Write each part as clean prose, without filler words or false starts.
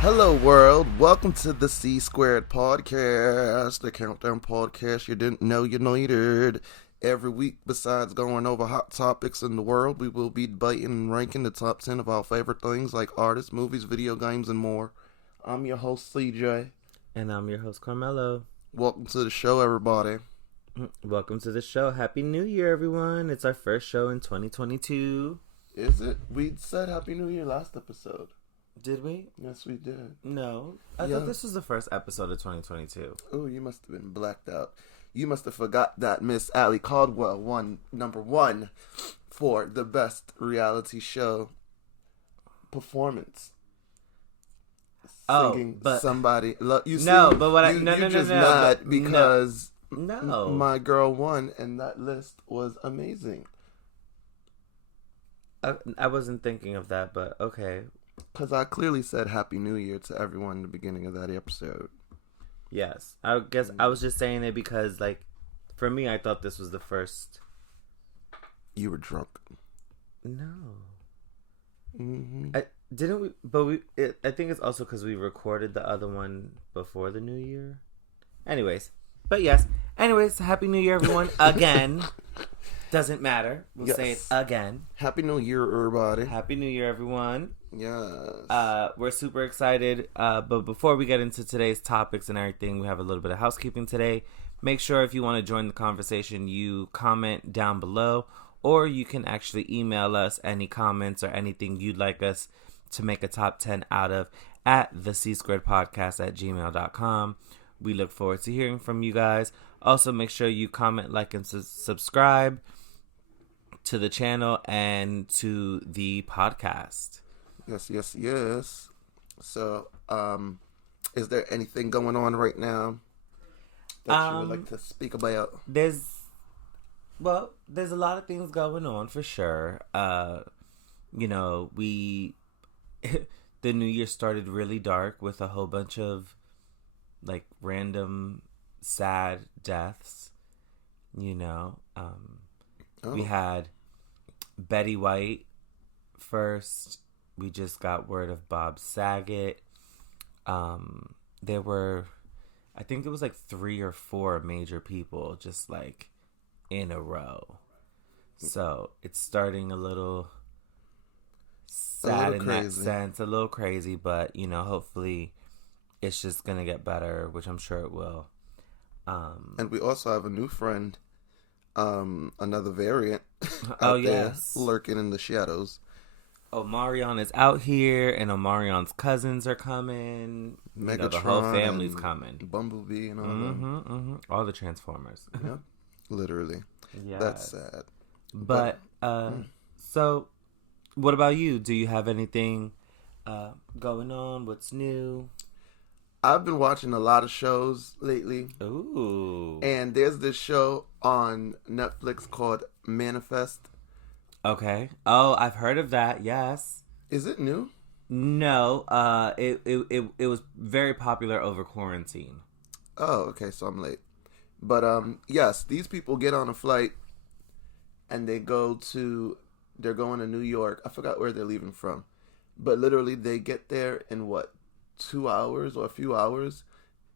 Hello, world. Welcome to the C Squared podcast, the countdown podcast you didn't know you needed. Every week, besides going over hot topics in the world, we will be debating and ranking the top 10 of our favorite things like artists, movies, video games, and more. I'm your host, CJ. And I'm your host, Carmelo. Welcome to the show, everybody. Welcome to the show. Happy New Year, everyone. It's our first show in 2022. Is it? We said Happy New Year last episode. Did we? Yes, we did. No. I thought this was the first episode of 2022. Oh, you must have been blacked out. You must have forgot that Miss Allie Caldwell won number one for the best reality show performance. Singing but somebody. You see, no, but what you just mad because no, my girl won, and that list was amazing. I wasn't thinking of that, but okay. Because I clearly said Happy New Year to everyone in the beginning of that episode. Yes. I guess I was just saying it because, like, for me, I thought this was the first. You were drunk. No. Mm-hmm. Didn't we? But I think it's also because we recorded the other one before the New Year. Anyways. But yes. Anyways, Happy New Year, everyone. Again. Doesn't matter. We'll say it again. Happy New Year, everybody. Happy New Year, everyone. Yes. We're super excited. But before we get into today's topics and everything, we have a little bit of housekeeping today. Make sure if you want to join the conversation, you comment down below, or you can actually email us any comments or anything you'd like us to make a top 10 out of at the c-squaredpodcast@gmail.com. We look forward to hearing from you guys. Also, make sure you comment, like, and subscribe to the channel and to the podcast. Yes. So, is there anything going on right now that you would like to speak about? There's a lot of things going on for sure. The new year started really dark with a whole bunch of like random sad deaths. We had Betty White first. We just got word of Bob Saget. There were, I think it was like 3 or 4 major people just like in a row. So it's starting a little sad in that sense, a little crazy, but hopefully it's just gonna get better, which I'm sure it will. And we also have a new friend, another variant out there lurking in the shadows. Omarion is out here, and Omarion's cousins are coming. Megatron, the whole family's coming. Bumblebee and all them. All the Transformers. Yep, literally. Yeah, that's sad. But so, what about you? Do you have anything going on? What's new? I've been watching a lot of shows lately. Ooh. And there's this show on Netflix called Manifest. Okay. Oh, I've heard of that. Yes. Is it new? No. It was very popular over quarantine. Oh, okay. So I'm late. But yes, these people get on a flight and they're going to New York. I forgot where they're leaving from. But literally they get there in 2 hours or a few hours,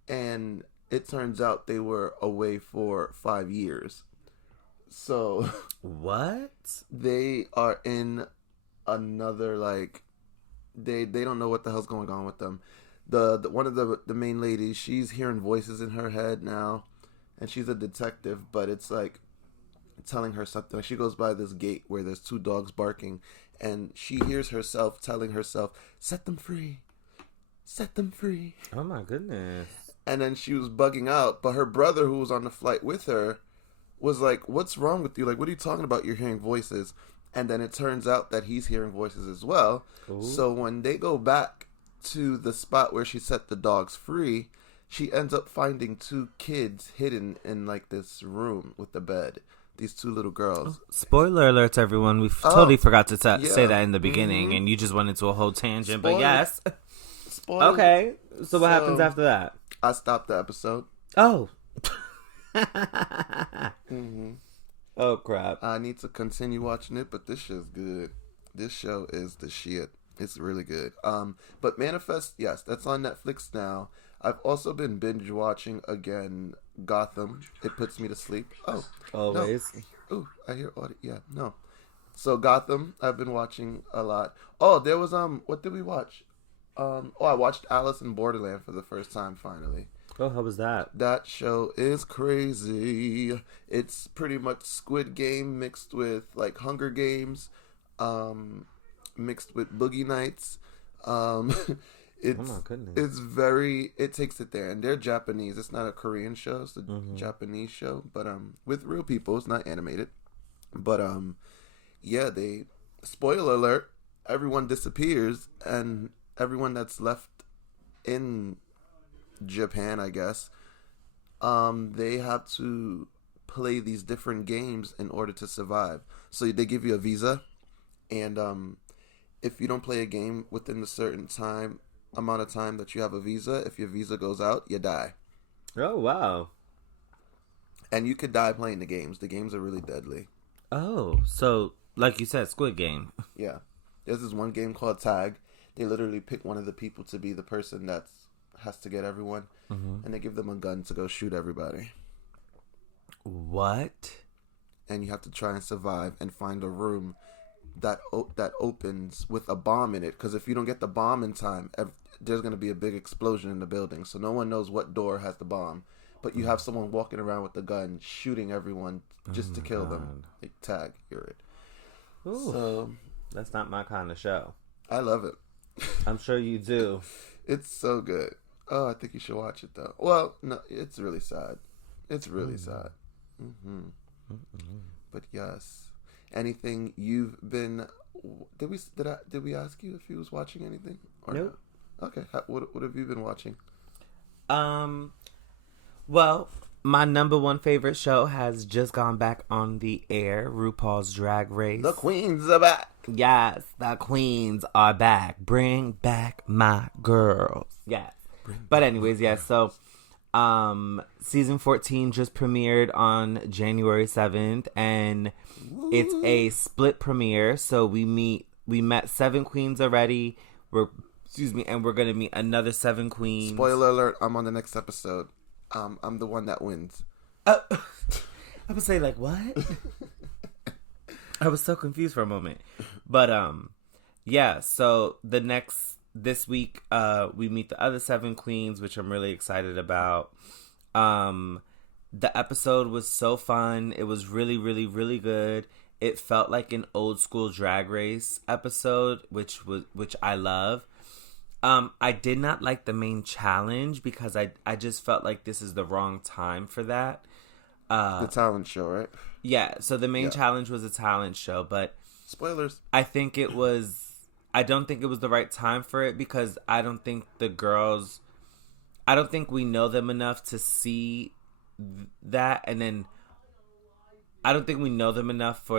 and it turns out they were away for 5 years. So what? They are in another they don't know what the hell's going on with them. The one of the main ladies, she's hearing voices in her head now, and she's a detective, but it's like telling her something. She goes by this gate where there's 2 dogs barking, and she hears herself telling herself, "Set them free. Set them free." Oh my goodness. And then she was bugging out, but her brother, who was on the flight with her, was like, "What's wrong with you? Like, what are you talking about? You're hearing voices." And then it turns out that he's hearing voices as well. Ooh. So when they go back to the spot where she set the dogs free, she ends up finding 2 kids hidden in like this room with the bed. These 2 little girls. Spoiler alerts, everyone. We totally forgot to say that in the beginning, and you just went into a whole tangent. But yes. Spoiler. Okay. So what happens after that? I stopped the episode. Oh. Mm-hmm. Oh, crap. I need to continue watching it, but this show's good. This show is the shit. It's really good. But Manifest, yes, that's on Netflix now. I've also been binge watching again Gotham. It puts me to sleep. Oh, no. Always. Ooh, I hear audio. Yeah, no. So Gotham, I've been watching a lot. Oh, there was what did we watch? I watched Alice in Borderland for the first time finally. Oh, how was that? That show is crazy. It's pretty much Squid Game mixed with like Hunger Games, mixed with Boogie Nights. It's, oh my goodness. it takes it there, and they're Japanese. It's not a Korean show; it's a Japanese show, but with real people. It's not animated, but yeah. They spoiler alert: everyone disappears, and everyone that's left in Japan, I guess, they have to play these different games in order to survive. So they give you a visa, and if you don't play a game within a certain amount of time that you have a visa, if your visa goes out, you die. Oh, wow. And you could die playing the games. The games are really deadly. Oh, so like you said, Squid Game. Yeah. There's this one game called Tag. They literally pick one of the people to be the person that has to get everyone, and they give them a gun to go shoot everybody. What? And you have to try and survive and find a room that opens with a bomb in it, because if you don't get the bomb in time, there's going to be a big explosion in the building, so no one knows what door has the bomb, but you have someone walking around with a gun shooting everyone just to kill them. Like Tag, you're it. Ooh, so that's not my kind of show. I love it. I'm sure you do. It's so good. Oh, I think you should watch it though. Well, no, it's really sad. It's really sad. But yes, anything you've been? Did we ask you if you was watching anything? Or nope. Not? Okay. What have you been watching? Well, my number one favorite show has just gone back on the air. RuPaul's Drag Race. The queens are back. Yes, the queens are back. Bring back my girls. Yes. But anyways, yes. So, season 14 just premiered on January 7th, and it's a split premiere. So we met 7 queens already. And we're gonna meet another 7 queens. Spoiler alert! I'm on the next episode. I'm the one that wins. I would say, like, what? I was so confused for a moment. But, yeah, so this week, we meet the other 7 queens, which I'm really excited about. The episode was so fun. It was really, really, really good. It felt like an old school Drag Race episode, which I love. I did not like the main challenge because I just felt like this is the wrong time for that. The talent show, right? Yeah, so the main challenge was a talent show, but spoilers. I don't think it was the right time for it because I don't think we know them enough to see that, and then I don't think we know them enough for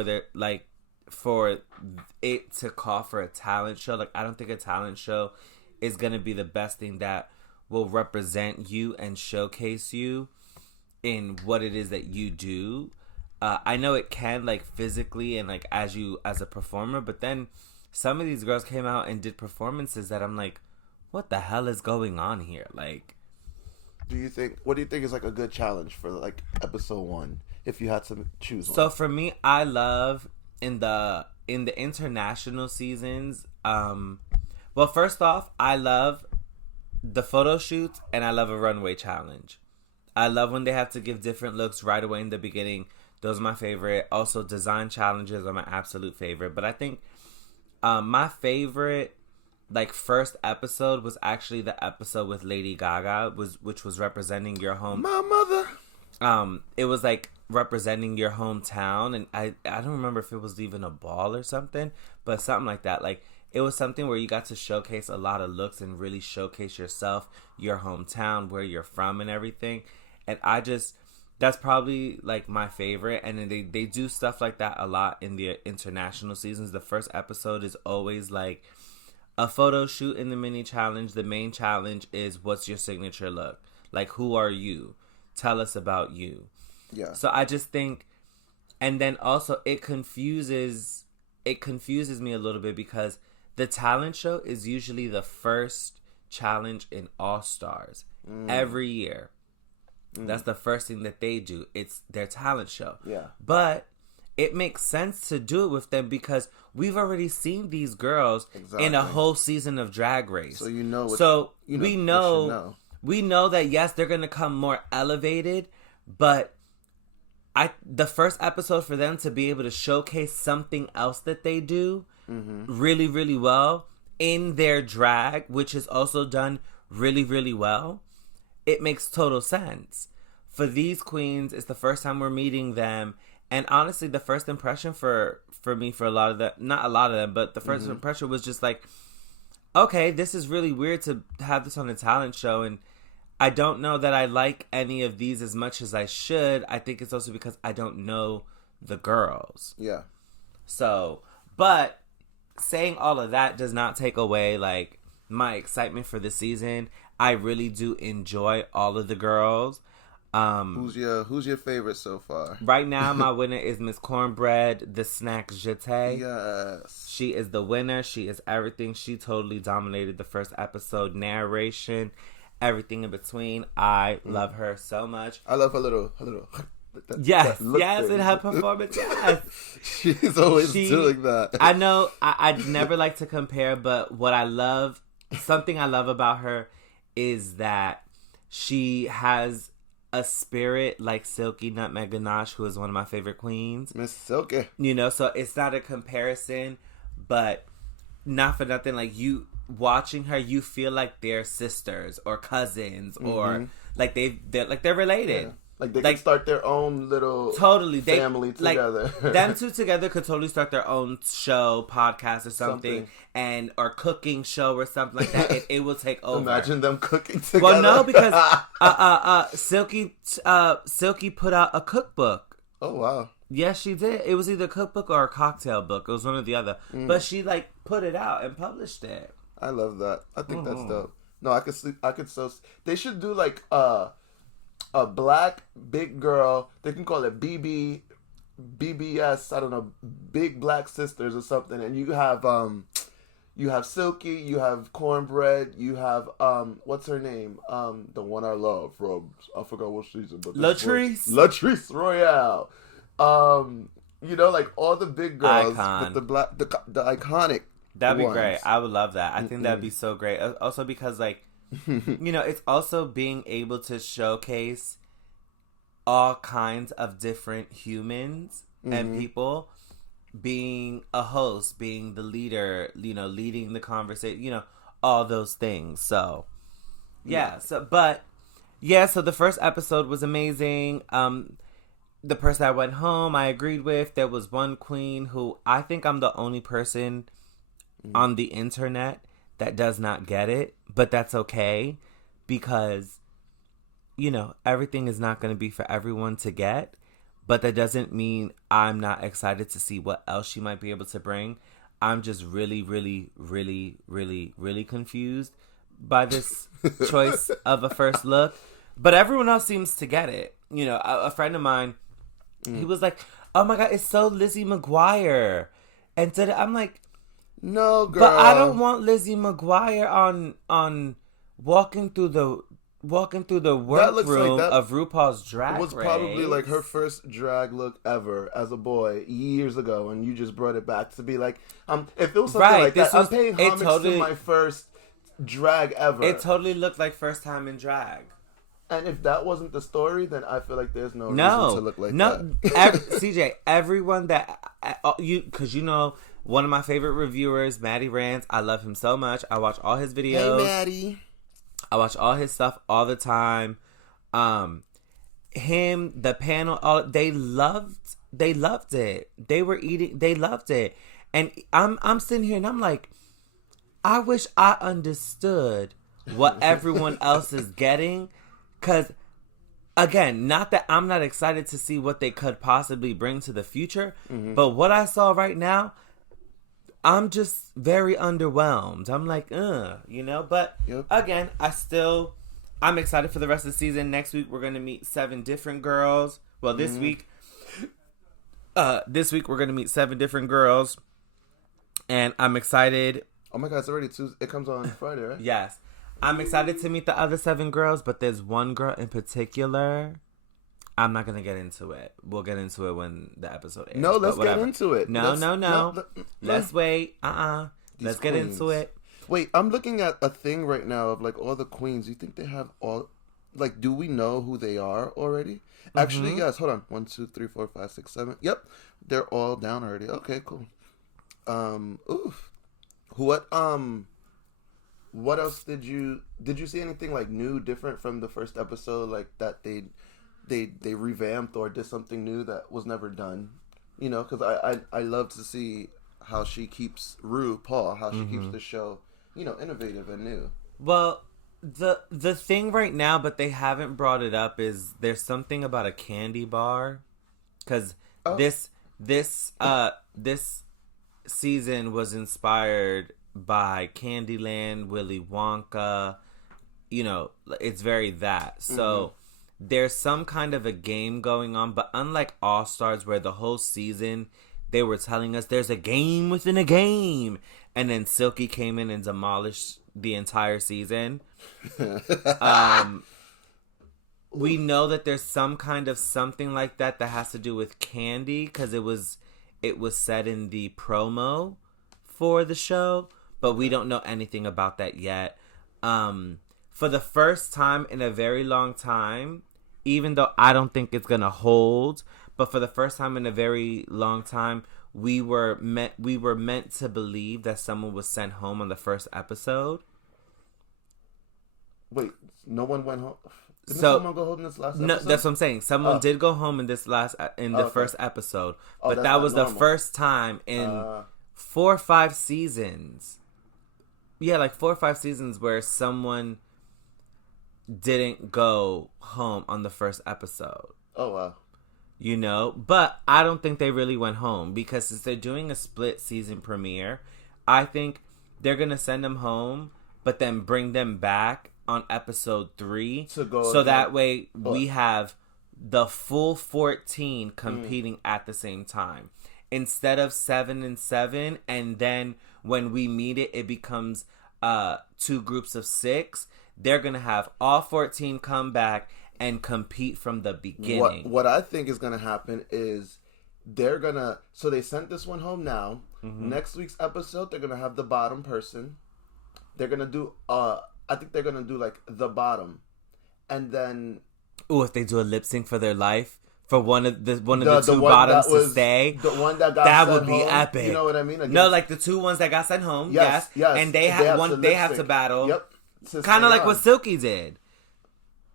it to call for a talent show. Like, I don't think a talent show is going to be the best thing that will represent you and showcase you in what it is that you do. I know it can, like, physically and, like, as a performer, but then some of these girls came out and did performances that I'm like, what the hell is going on here? Like, what do you think is, like, a good challenge for, like, episode 1, if you had to choose one? So for me, I love in the international seasons, well, first off, I love the photo shoots and I love a runway challenge. I love when they have to give different looks right away in the beginning. Those are my favorite. Also, design challenges are my absolute favorite. But I think my favorite, like, first episode was actually the episode with Lady Gaga, which was representing your home. My mother. It was like representing your hometown, and I don't remember if it was even a ball or something, but something like that. Like, it was something where you got to showcase a lot of looks and really showcase yourself, your hometown, where you're from and everything. And that's probably, like, my favorite. And then they do stuff like that a lot in the international seasons. The first episode is always, like, a photo shoot in the mini challenge. The main challenge is, what's your signature look? Like, who are you? Tell us about you. Yeah. So I just think, and then also it confuses me a little bit because the talent show is usually the first challenge in All Stars every year. That's the first thing that they do. It's their talent show. Yeah. But it makes sense to do it with them because we've already seen these girls in a whole season of Drag Race. So you know. We know that yes, they're gonna come more elevated, but the first episode for them to be able to showcase something else that they do really, really well in their drag, which is also done really, really well. It makes total sense. For these queens, it's the first time we're meeting them. And honestly, the first impression for me, for a lot of them, not a lot of them, but the first impression was just like, okay, this is really weird to have this on a talent show. And I don't know that I like any of these as much as I should. I think it's also because I don't know the girls. Yeah. So, but saying all of that does not take away, like, my excitement for the season. I really do enjoy all of the girls. Who's your favorite so far? Right now, my winner is Miss Cornbread, the snack Jete. Yes. She is the winner. She is everything. She totally dominated the first episode. Narration, everything in between. I love her so much. I love her little yes, thing. in her performance, yes. She's always doing that. I know, I'd never like to compare, but something I love about her is that she has a spirit like Silky, Nutmeg, Ganache, who is one of my favorite queens. Miss Silky. You know, so it's not a comparison, but not for nothing, like, you watching her, you feel like they're sisters or cousins or like they're related. Yeah. Like they could start their own little family together. Like, them two together could totally start their own show, podcast or something. Or cooking show or something like that. It will take over. Imagine them cooking together. Well, no, because Silky put out a cookbook. Oh, wow. Yes, she did. It was either a cookbook or a cocktail book. It was one or the other. But she, like, put it out and published it. I love that. I think that's dope. No, they should do, like, a black big girl. They can call it BBS. I don't know, Big Black Sisters or something. And you have Silky, you have Cornbread, you have what's her name? The one I love from, I forgot what season, but Latrice Royale. You know, like all the big girls, but the iconic. That'd be ones. great. I would love that. I think that'd be so great. Also because, like, you know, it's also being able to showcase all kinds of different humans and people, being a host, being the leader, you know, leading the conversation, you know, all those things. So, yeah. So the first episode was amazing. The person I went home, I agreed with. There was one queen who I think I'm the only person on the internet that does not get it, but that's okay because, you know, everything is not going to be for everyone to get, but that doesn't mean I'm not excited to see what else she might be able to bring. I'm just really, really, really, really, really confused by this choice of a first look, but everyone else seems to get it. You know, a friend of mine, he was like, oh my God, it's so Lizzie McGuire. And I'm like, no, girl. But I don't want Lizzie McGuire on walking through the workroom of RuPaul's Drag Race. It was probably like her first drag look ever as a boy years ago, and you just brought it back to be like, if it was something like that, I'm paying homage to my first drag ever. It totally looked like first time in drag. And if that wasn't the story, then I feel like there's no reason to look like that. CJ, everyone that because you know. One of my favorite reviewers, Maddie Rance. I love him so much. I watch all his videos. Hey, Maddie. I watch all his stuff all the time. Him, the panel, they loved it. They loved it. And I'm sitting here and I'm like, I wish I understood what everyone else is getting. Because, again, not that I'm not excited to see what they could possibly bring to the future. But what I saw right now, I'm just very underwhelmed. I'm like, you know? But, again, I'm excited for the rest of the season. Next week, we're going to meet 7 different girls. Well, this week, we're going to meet 7 different girls. And I'm excited. Oh my God, it's already Tuesday. It comes on Friday, right? Yes. I'm excited to meet the other 7 girls, but there's one girl in particular. I'm not going to get into it. We'll get into it when the episode airs. No, let's get into it. No. Let's wait. Let's get into it. Wait, I'm looking at a thing right now of like all the queens. You think they have all... Like, do we know who they are already? Mm-hmm. Actually, yes. Hold on. 1, 2, 3, 4, 5, 6, 7. Yep. They're all down already. Okay, cool. Oof. What else did you see anything like new, different from the first episode, like that they revamped or did something new that was never done? You know, because I love to see how she keeps RuPaul, how she keeps the show, you know, innovative and new. Well, the thing right now, but they haven't brought it up, is there's something about a candy bar, because this season was inspired by Candyland, Willy Wonka. You know, it's very that. So there's some kind of a game going on, but unlike All Stars, where the whole season they were telling us there's a game within a game, and then Silky came in and demolished the entire season. We know that there's some kind of something like that has to do with candy, because it was said in the promo for the show, but we don't know anything about that yet. For the first time in a very long time, even though I don't think it's gonna hold, but for the first time in a very long time, we were meant to believe that someone was sent home on the first episode. Wait, no one went home? Didn't someone go home in this last episode? No, that's what I'm saying. Someone did go home in this first episode, but that was normal. The first time in 4 or 5 seasons. Yeah, like 4 or 5 seasons where someone didn't go home on the first episode. Oh, wow. You know, but I don't think they really went home, because since they're doing a split season premiere, I think they're going to send them home, but then bring them back on episode 3 to go, so that way we have the full 14 competing at the same time, instead of 7 and 7, and then when we meet it becomes 2 groups of 6. They're gonna have all 14 come back and compete from the beginning. What I think is gonna happen is they're gonna, so they sent this one home now. Next week's episode, they're gonna have the bottom person. They're gonna do I think they're gonna do like the bottom, and then if they do a lip sync for their life for one of the two bottoms to stay, the one that would be epic. You know what I mean? No, like the 2 ones that got sent home. Yes. And they have to battle. Yep. Kind of like what Silky did.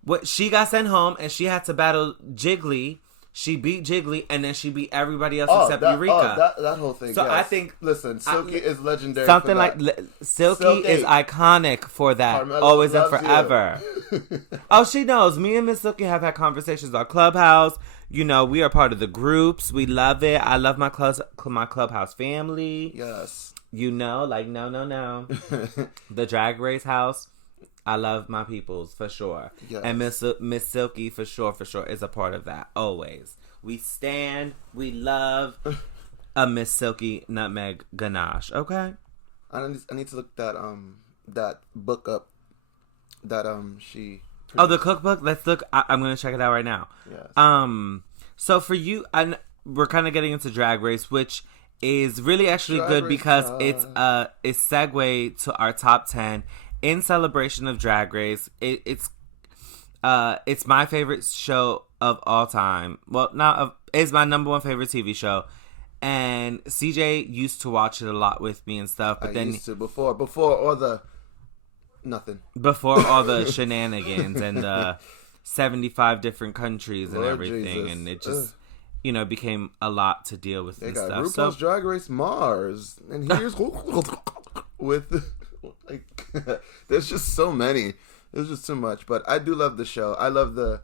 What she got sent home and she had to battle Jiggly. She beat Jiggly, and then she beat everybody else except Eureka. That whole thing. So yes. I think... Listen, Silky is legendary. Something like... Silky is iconic for that. Carmelo always and forever. Oh, she knows. Me and Miss Silky have had conversations on Clubhouse. You know, we are part of the groups. We love it. I love my Clubhouse family. Yes. You know, like, no. The Drag Race house. I love my peoples, for sure. Yes. And Miss Silky, for sure, is a part of that. Always. We we love a Miss Silky Nutmeg Ganache, okay? I need to look that book up that she produced. Oh, the cookbook? Let's look. I'm going to check it out right now. Yes. So for you, we're kind of getting into Drag Race, which is really actually good because it's segue to our top 10. In celebration of Drag Race, it's my favorite show of all time. Well, it's my number 1 favorite TV show, and CJ used to watch it a lot with me and stuff. But then used to before all the nothing, before all the shenanigans and the 75 different countries and everything, Jesus. And it just became a lot to deal with. They and got stuff. RuPaul's Drag Race Mars, and here's with. Like, there's just so many. There's just too much. But I do love the show. I love the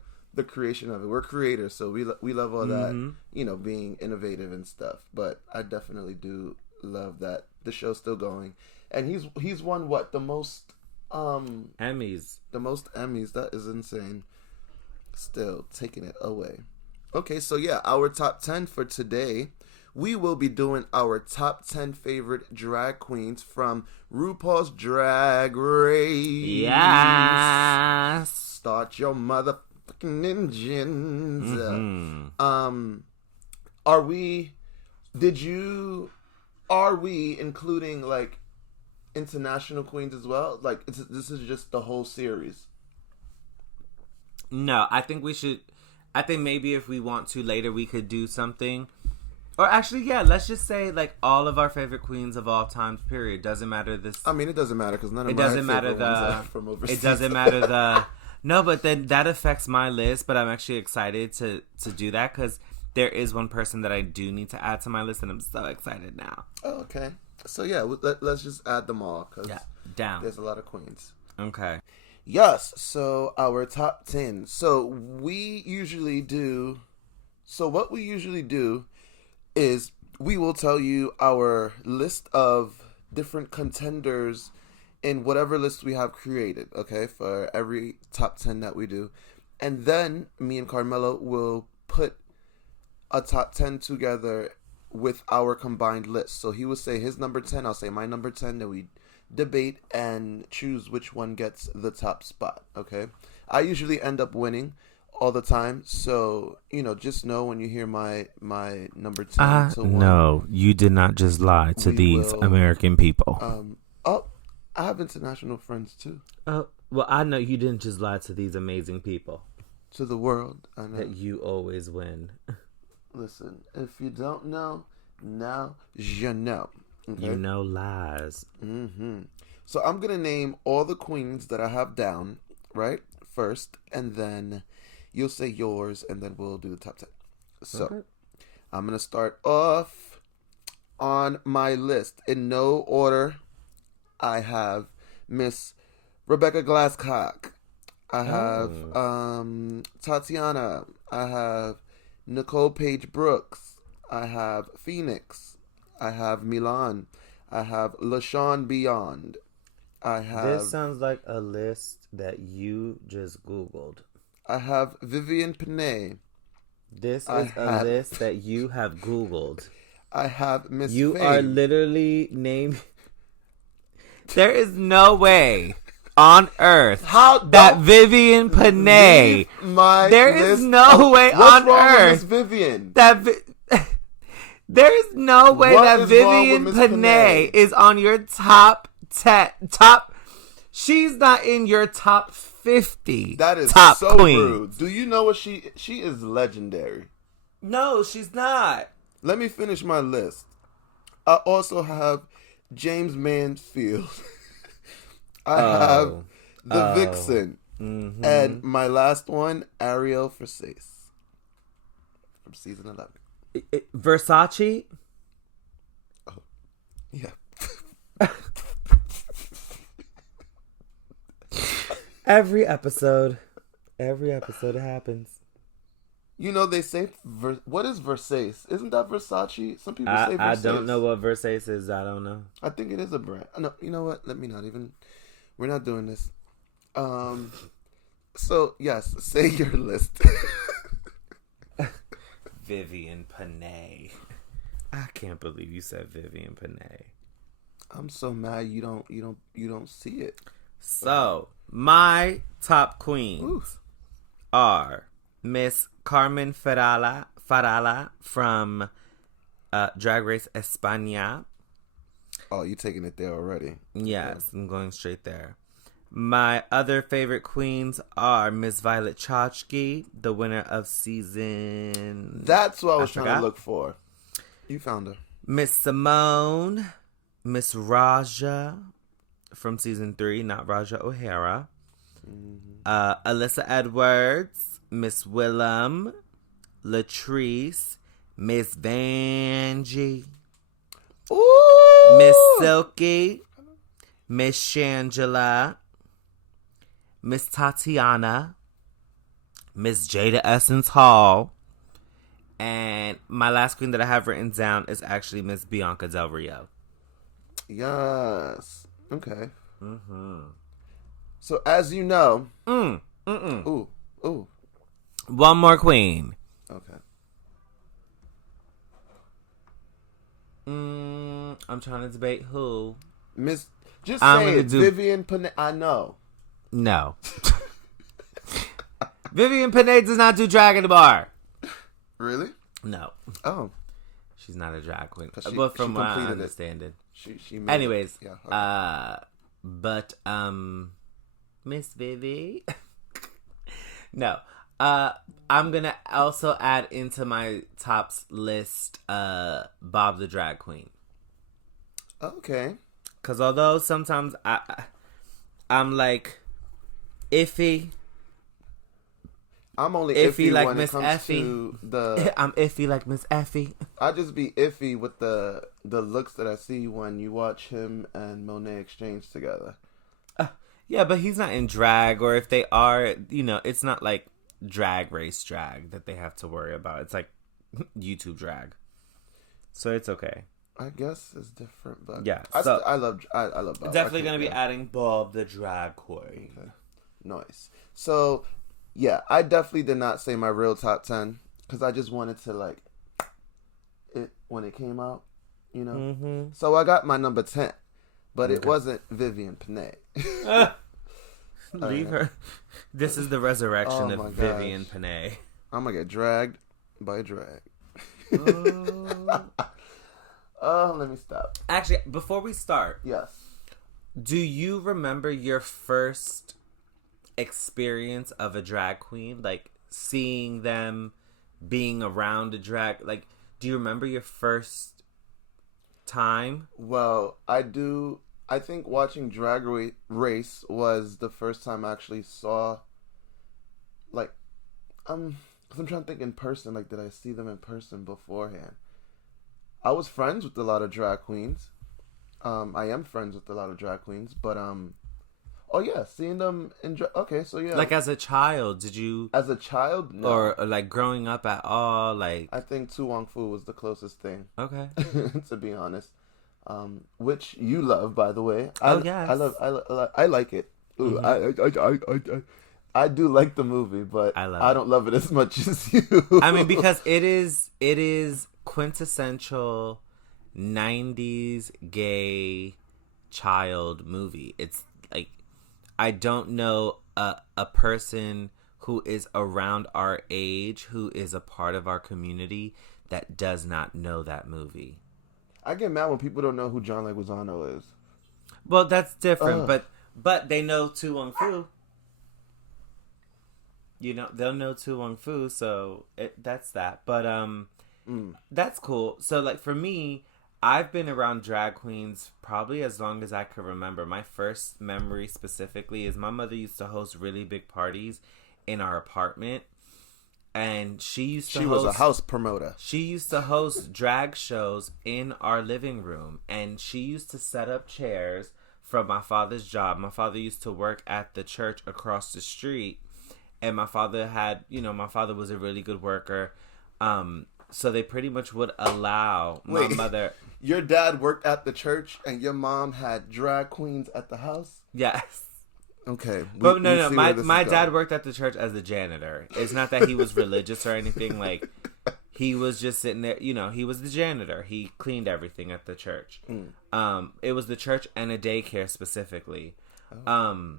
creation of it. We're creators, so we love all that, being innovative and stuff. But I definitely do love that the show's still going. And he's won what? The most Emmys. The most Emmys. That is insane. Still taking it away. Okay, so yeah, our top 10 for today. we will be doing our top 10 favorite drag queens from RuPaul's Drag Race. Yes. Start your motherfucking engines. Mm-hmm. Are we including like international queens as well? Like this is just the whole series. No, I think we should. I think maybe if we want to later, we could do something. Or actually, yeah, let's just say like all of our favorite queens of all times. Period. Doesn't matter this. I mean, it doesn't matter because none of it my doesn't matter favorite ones are from overseas. It doesn't matter the. No, but then that affects my list. But I'm actually excited to do that because there is one person that I do need to add to my list, and I'm so excited now. Oh, okay. So yeah, let's just add them all because down. There's a lot of queens. Okay. Yes. So our top 10. So what we usually do is we will tell you our list of different contenders in whatever list we have created, okay, for every top 10 that we do. And then me and Carmelo will put a top 10 together with our combined list. So he will say his number 10, I'll say my number 10, then we debate and choose which one gets the top spot, okay? I usually end up winning all the time, so just know when you hear my number 10 to 1. No, you did not just lie to these American people. I have international friends too. Oh, well, I know you didn't just lie to these amazing people. To the world, I know. That you always win. Listen, if you don't know, now you know. Okay? You know lies. Mm-hmm. So I'm going to name all the queens that I have down, right, first, and then you'll say yours, and then we'll do the top 10. So okay. I'm going to start off on my list. In no order, I have Miss Rebecca Glasscock. I have Tatiana. I have Nicole Page Brooks. I have Phoenix. I have Milan. I have LaShawn Beyond. I have... This sounds like a list that you just Googled. I have Vivian Penae. This is a list that you have Googled. I have Miss You Fame. Are literally naming... There is no way on earth that Vivian Penae... There is no way on earth... Vivian? There is no way that Vivian Penae is on your top 10. She's not in your top 50. That is top so queen. Rude. Do you know what she is legendary. No, she's not. Let me finish my list. I also have James Mansfield. I have the Vixen. Mm-hmm. And my last one, Ariel Versace. From season 11. Versace? Oh, yeah. Every episode it happens. They say, what is Versace? Isn't that Versace? Some people say Versace. I don't know what Versace is. I don't know. I think it is a brand. No, you know what? Let me not even. We're not doing this. So, yes, say your list. Vivian Penae. I can't believe you said Vivian Penae. I'm so mad you don't see it. So, my top queens are Miss Carmen Farala from Drag Race España. Oh, you taking it there already? Yes, I'm going straight there. My other favorite queens are Miss Violet Chachki, the winner of season... That's what I was trying to look for. You found her. Miss Simone, Miss Raja from season 3, not Raja O'Hara. Mm-hmm. Alyssa Edwards, Miss Willem, Latrice, Miss Vanjie, Miss Silky, Miss Shangela, Miss Tatiana, Miss Jada Essence Hall, and my last queen that I have written down is actually Miss Bianca Del Rio. Yes. Okay. Mm-hmm. So as you know, ooh. One more queen. Okay. I'm trying to debate who. Just say it. Vivian Penae. I know. No. Vivian Penae does not do drag in the bar. Really? No. Oh. She's not a drag queen. But from what I understand it. She made Anyways. It. Yeah, okay. But, Miss Vivi. No. I'm gonna also add into my tops list, Bob the Drag Queen. Okay. Because although sometimes I'm like iffy. I'm only iffy like when Miss it comes Effie. to the. I'm iffy like Miss Effie. I just be iffy with the looks that I see when you watch him and Monet exchange together. Yeah, but he's not in drag, or if they are, it's not like Drag Race drag that they have to worry about. It's like YouTube drag, so it's okay. I guess it's different, but yeah. I love Bob. Definitely gonna be adding Bob the Drag Queen. Okay. Nice. So, yeah, I definitely did not say my real top 10 because I just wanted to like it when it came out, Mm-hmm. So I got my number 10, but it wasn't Vivian Penae. Leave her. This is the resurrection of Vivian Penae. I'm gonna get dragged by drag. Let me stop. Actually, before we start, yes. Do you remember your first experience of a drag queen? Like seeing them, being around a drag. Like, do you remember your first time? Well, I do. I think watching Drag Race was the first time I actually saw, like, because I'm trying to think in person, like, did I see them in person beforehand? I was friends with a lot of drag queens. I am friends with a lot of drag queens, but, oh yeah, seeing them in okay, so yeah. Like, as a child, did you? As a child, no. Or like, growing up at all, like? I think Tu Wong Fu was the closest thing. Okay. To be honest. Which you love, by the way. Yes. I like it. Ooh, Mm-hmm. I do like the movie, but I don't love it as much as you. I mean, because it is quintessential 90s gay child movie. It's like, I don't know a person who is around our age, who is a part of our community, that does not know that movie. I get mad when people don't know who John Leguizamo is. Well, that's different, but they know Tu Wong Fu. They'll know Tu Wong Fu, so that's that. But that's cool. So, like, for me, I've been around drag queens probably as long as I could remember. My first memory specifically is my mother used to host really big parties in our apartment. And she was a house promoter. She used to host drag shows in our living room. And she used to set up chairs from my father's job. My father used to work at the church across the street. And my father was a really good worker. So they pretty much would allow my mother. Your dad worked at the church and your mom had drag queens at the house? Yes. Okay. But no. My dad worked at the church as a janitor. It's not that he was religious or anything. Like, he was just sitting there. He was the janitor. He cleaned everything at the church. It was the church and a daycare specifically. Oh.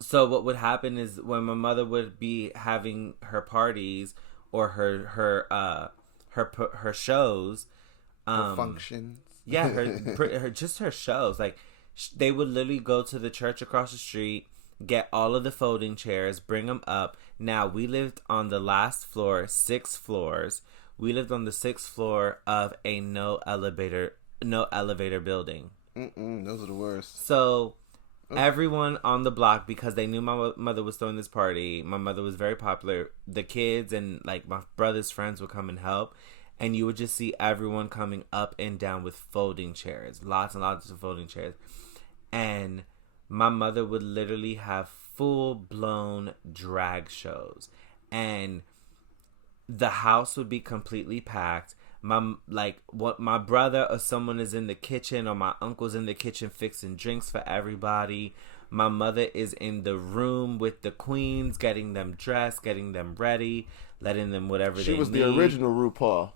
So what would happen is when my mother would be having her parties or her shows, her functions. Yeah, her shows, like. They would literally go to the church across the street, get all of the folding chairs, bring them up. Now, we lived on the last floor, 6 floors. We lived on the 6th floor of a no elevator building. Those are the worst. So, everyone on the block, because they knew my mother was throwing this party, my mother was very popular. The kids and, like, my brother's friends would come and help. And you would just see everyone coming up and down with folding chairs. Lots and lots of folding chairs. And my mother would literally have full-blown drag shows. And the house would be completely packed. My brother or someone is in the kitchen, or my uncle's in the kitchen fixing drinks for everybody. My mother is in the room with the queens, getting them dressed, getting them ready, letting them whatever they need. She was the original RuPaul.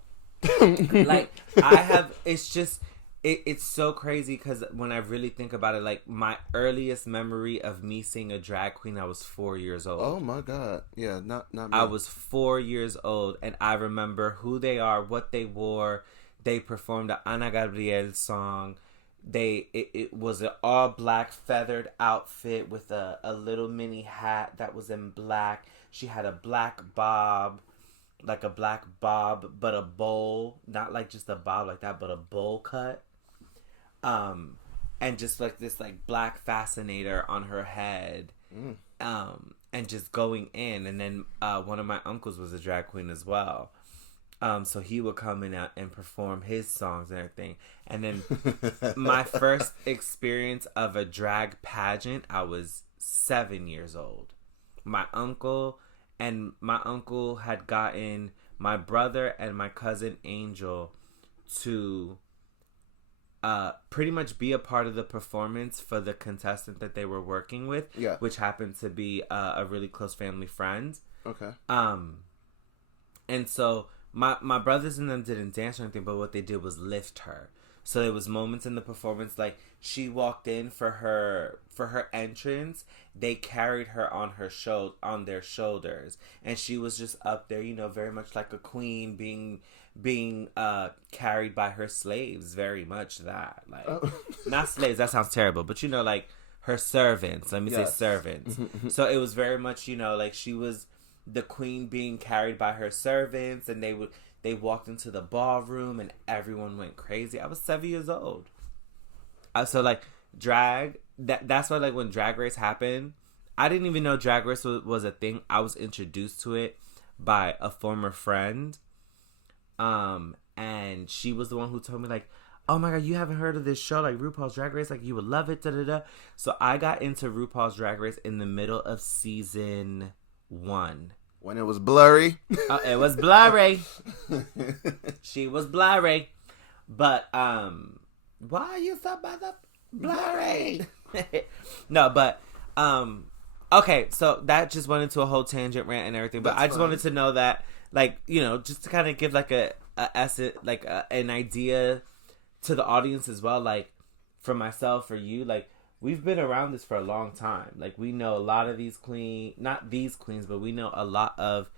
Like, I have, it's just, it's so crazy because when I really think about it, like, my earliest memory of me seeing a drag queen, I was 4 years old. Oh my God. Yeah, not me. I was 4 years old, and I remember who they are, what they wore. They performed the Ana Gabriel song. It was an all black feathered outfit with a little mini hat that was in black. She had a black bob, like a black bob, but a bowl, not like just a bob like that, but a bowl cut. And just like this like black fascinator on her head. And just going in. And then one of my uncles was a drag queen as well. So he would come in and perform his songs and everything. And then my first experience of a drag pageant, I was 7 years old. My uncle had gotten my brother and my cousin Angel to pretty much be a part of the performance for the contestant that they were working with, which happened to be a really close family friend. Okay. And so my brothers and them didn't dance or anything, but what they did was lift her. So there was moments in the performance, like she walked in for her entrance, they carried her on their shoulders, and she was just up there, you know, very much like a queen being carried by her slaves, very much that, like, not slaves, that sounds terrible, but you know, like her servants, let me say servants. So it was very much, you know, like she was the queen being carried by her servants, and they walked into the ballroom and everyone went crazy. I was 7 years old. So like drag, that's why, like, when Drag Race happened, I didn't even know Drag Race was a thing. I was introduced to it by a former friend. And she was the one who told me, like, oh my God, you haven't heard of this show, like RuPaul's Drag Race? Like, you would love it, da-da-da. So I got into RuPaul's Drag Race in the middle of season 1. When it was blurry. It was blurry. She was blurry. But, why are you so blurry? No, but, okay, so that just went into a whole tangent rant and everything. But that's I just wanted to know that, like, you know, just to kind of give like an idea to the audience as well. Like, for myself, for you, like, we've been around this for a long time. Like, we know a lot of these not these queens, but we know a lot of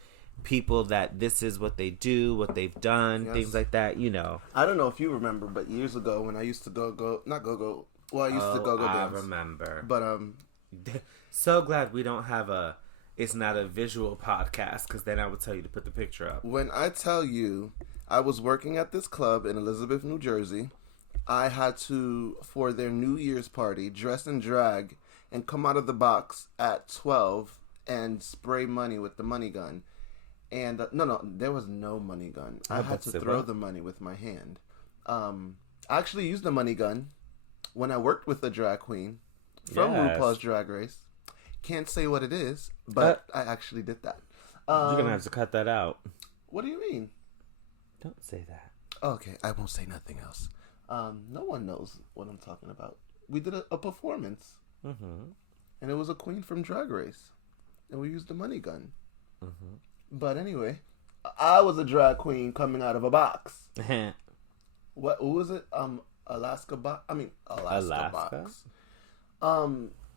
people that this is what they do, what they've done, things like that, you know. I don't know if you remember, but years ago when I used to I used to go dance. I remember. But, so glad we don't have it's not a visual podcast, because then I would tell you to put the picture up. When I tell you, I was working at this club in Elizabeth, New Jersey. I had to, for their New Year's party, dress in drag and come out of the box at 12 and spray money with the money gun. And, no, there was no money gun. I had to throw the money with my hand. I actually used the money gun when I worked with a drag queen from RuPaul's Drag Race. Can't say what it is, but I actually did that. You're going to have to cut that out. What do you mean? Don't say that. Okay, I won't say nothing else. No one knows what I'm talking about. We did a performance. And it was a queen from Drag Race. And we used the money gun. But anyway, I was a drag queen coming out of a box. What was it? Alaska box?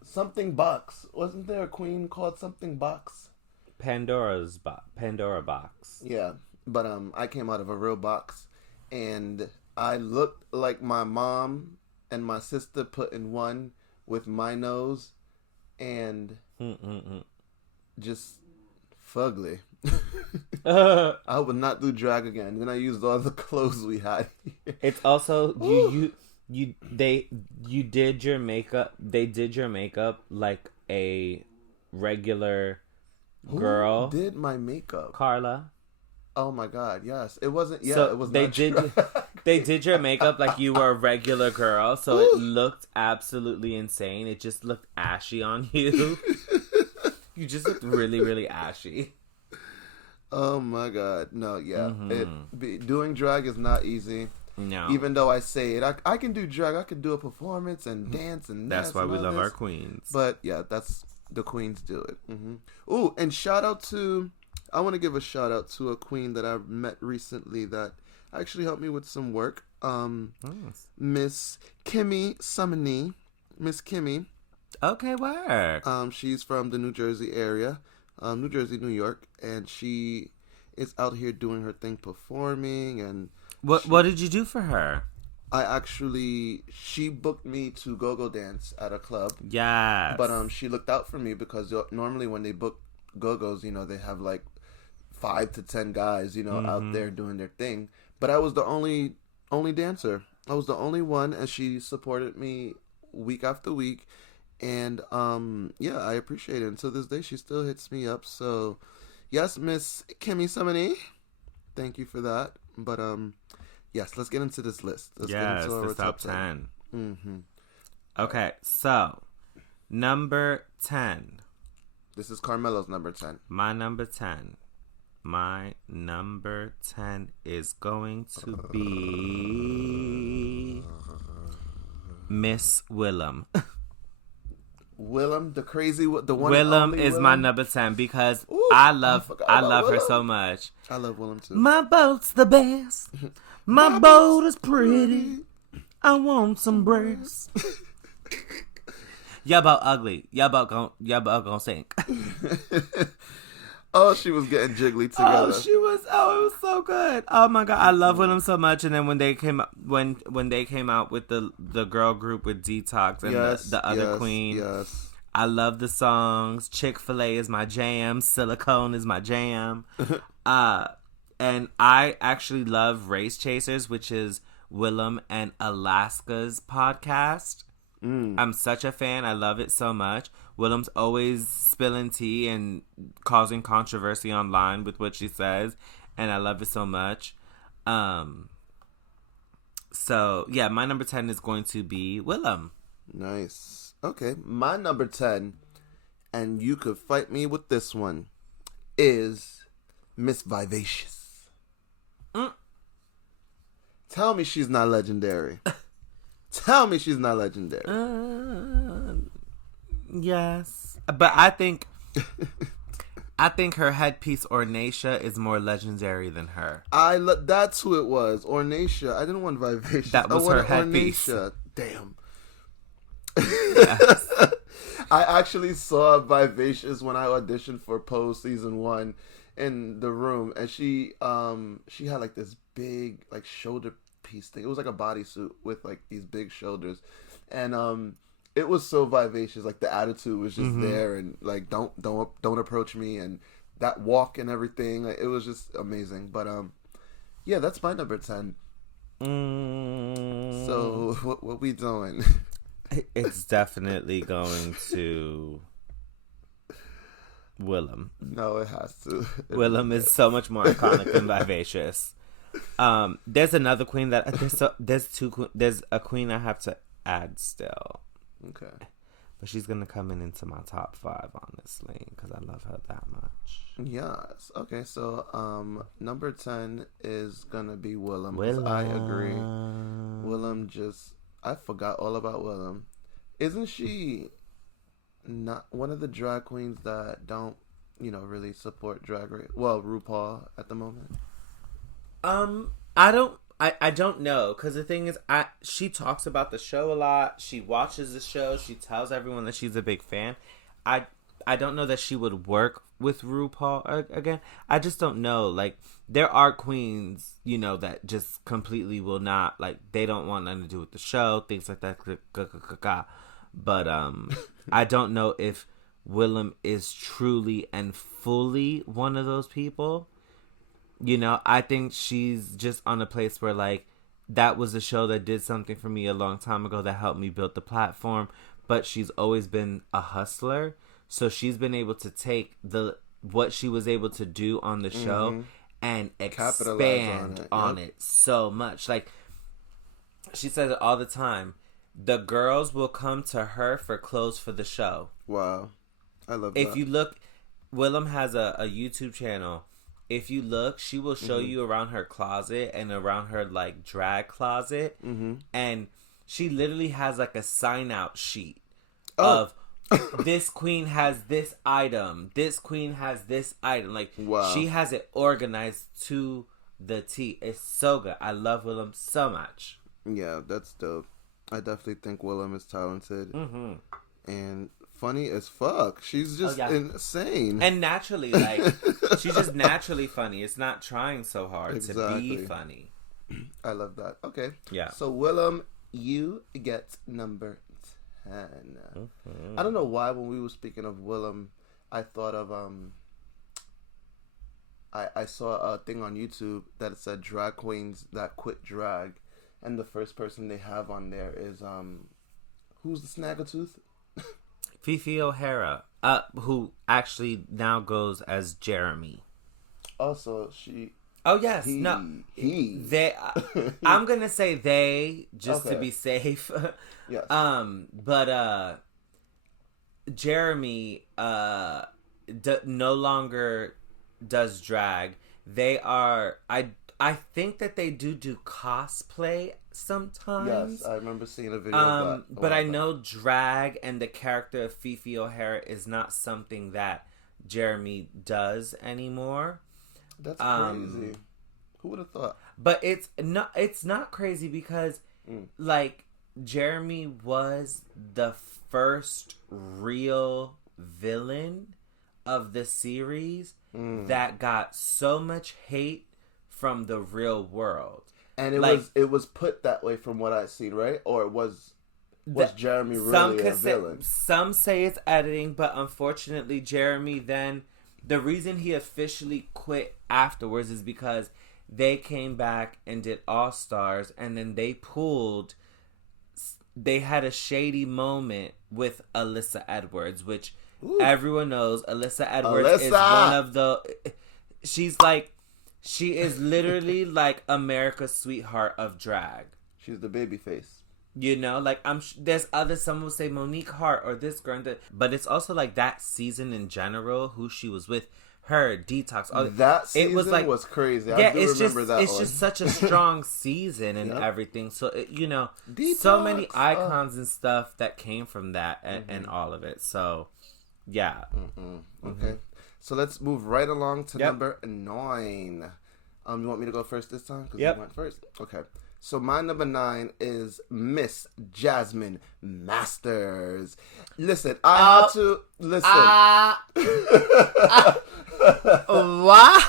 Something box. Wasn't there a queen called something box? Pandora box. Yeah. But I came out of a real box. And I looked like my mom and my sister put in one with my nose and just fugly. I would not do drag again. Then I used all the clothes we had here. It's also you did your makeup. They did your makeup like a regular girl. Who did my makeup? Carla. Oh my God! Yes, it wasn't. Yeah, so it was. They did your makeup like you were a regular girl, so it looked absolutely insane. It just looked ashy on you. You just looked really, really ashy. Oh my God! No, yeah. Doing drag is not easy. No. Even though I say it, I can do drag. I can do a performance and dance and that's why we love our queens. But yeah, that's the queens do it. Ooh, and shout out to. I want to give a shout out to a queen that I met recently that actually helped me with some work. Nice. Miss Kimmy Summoney. Miss Kimmy. Okay, work. She's from the New Jersey area, New Jersey, New York, and she is out here doing her thing, performing. And What did you do for her? She booked me to go dance at a club. Yes. But she looked out for me because normally when they book go-go's, they have like 5 to 10 guys, out there doing their thing. But I was the only dancer. I was the only one, and she supported me week after week. And I appreciate it. And to this day, she still hits me up. So, yes, Miss Kimmy Summoney, thank you for that. But yes, let's get into this list. Let's get into our top 10. Mm-hmm. Okay, so number 10. This is Carmelo's number 10. My number 10. My number 10 is going to be Miss Willem. Willem, the one. Willem is Willem. My number 10 because I love her so much. I love Willem too. My boat's the best. My boat is pretty. I want some breasts. Y'all about ugly. Y'all about gonna sink. Oh, she was getting jiggly together. It was so good. Oh my god, I love Willem so much. And then when they came out with the girl group with Detox and the other queen, I love the songs. Chick-fil-A is my jam. Silicone is my jam. And I actually love Race Chasers, which is Willem and Alaska's podcast. I'm such a fan. I love it so much. Willem's always spilling tea and causing controversy online with what she says, and I love it so much. So yeah, my number 10 is going to be Willem. Nice. Okay, my number 10, and you could fight me with this one, is Miss Vivacious. Tell me she's not legendary. Tell me she's not legendary. Yes, but I think her headpiece Ornacia is more legendary than her. That's who it was, Ornacia. I didn't want Vivacious. That was her headpiece. Ornacia. Damn. Yes. I actually saw Vivacious when I auditioned for Pose season 1 in the room, and she had like this big like shoulder piece thing. It was like a bodysuit with like these big shoulders, and it was so vivacious. Like the attitude was just there, and like don't approach me, and that walk and everything. Like, it was just amazing. But yeah, that's my number 10. So what we doing? It's definitely going to Willem. No, it has to. Willem is so much more iconic than Vivacious. There's another queen that there's a queen I have to add still. Okay, but she's gonna come into my top 5, honestly, because I love her that much. Yes. Okay, so number 10 is gonna be Willem. I agree. Willem I forgot all about Willem. Isn't she not one of the drag queens that don't, really support Drag Race? Well, RuPaul at the moment. I don't know, because the thing is, she talks about the show a lot. She watches the show. She tells everyone that she's a big fan. I don't know that she would work with RuPaul again. I just don't know. Like, there are queens, that just completely will not, like, they don't want nothing to do with the show, things like that. But I don't know if Willem is truly and fully one of those people. I think she's just on a place where, like, that was a show that did something for me a long time ago that helped me build the platform, but she's always been a hustler. So she's been able to take what she was able to do on the show and expand on it so much. Like, she says it all the time. The girls will come to her for clothes for the show. Wow. I love that. If you look, Willem has a YouTube channel. If you look, she will show you around her closet and around her, like, drag closet. And she literally has, like, a sign-out sheet of, this queen has this item. This queen has this item. Like, wow. She has it organized to the tea. It's so good. I love Willem so much. Yeah, that's dope. I definitely think Willem is talented. Mm-hmm. And funny as fuck. She's just insane. And naturally, like, she's just naturally funny. It's not trying so hard to be funny. I love that. Okay. Yeah. So, Willem, you get number 10. Mm-hmm. I don't know why when we were speaking of Willem, I thought of, I saw a thing on YouTube that said drag queens that quit drag. And the first person they have on there is, who's the Snaggletooth? Fifi O'Hara, who actually now goes as Jeremy. Also, she... Oh, yes. They, I'm going to say they, just to be safe. Yes. But Jeremy no longer does drag. They are... I think that they do cosplay sometimes. Yes, I remember seeing a video of that. But I know drag and the character of Fifi O'Hara is not something that Jeremy does anymore. That's crazy. Who would have thought? But it's not crazy because like Jeremy was the first real villain of the series that got so much hate from the real world. And it was put that way from what I've seen, right? Or was Jeremy really a villain? Some say it's editing, but unfortunately Jeremy then, the reason he officially quit afterwards is because they came back and did All Stars, and then they had a shady moment with Alyssa Edwards, which everyone knows Alyssa Edwards is one of the... She is literally like America's sweetheart of drag. She's the baby face. You know, like there's some will say Monique Hart or this girl and that, but it's also like that season in general, who she was with, her Detox. That season was crazy. Yeah, it's just such a strong season and everything. So Detox, so many icons and stuff that came from that and all of it. So yeah. Okay. So let's move right along to number 9. You want me to go first this time? Because you went first. Okay. So my number 9 is Miss Jasmine Masters. Listen, I had to listen. What?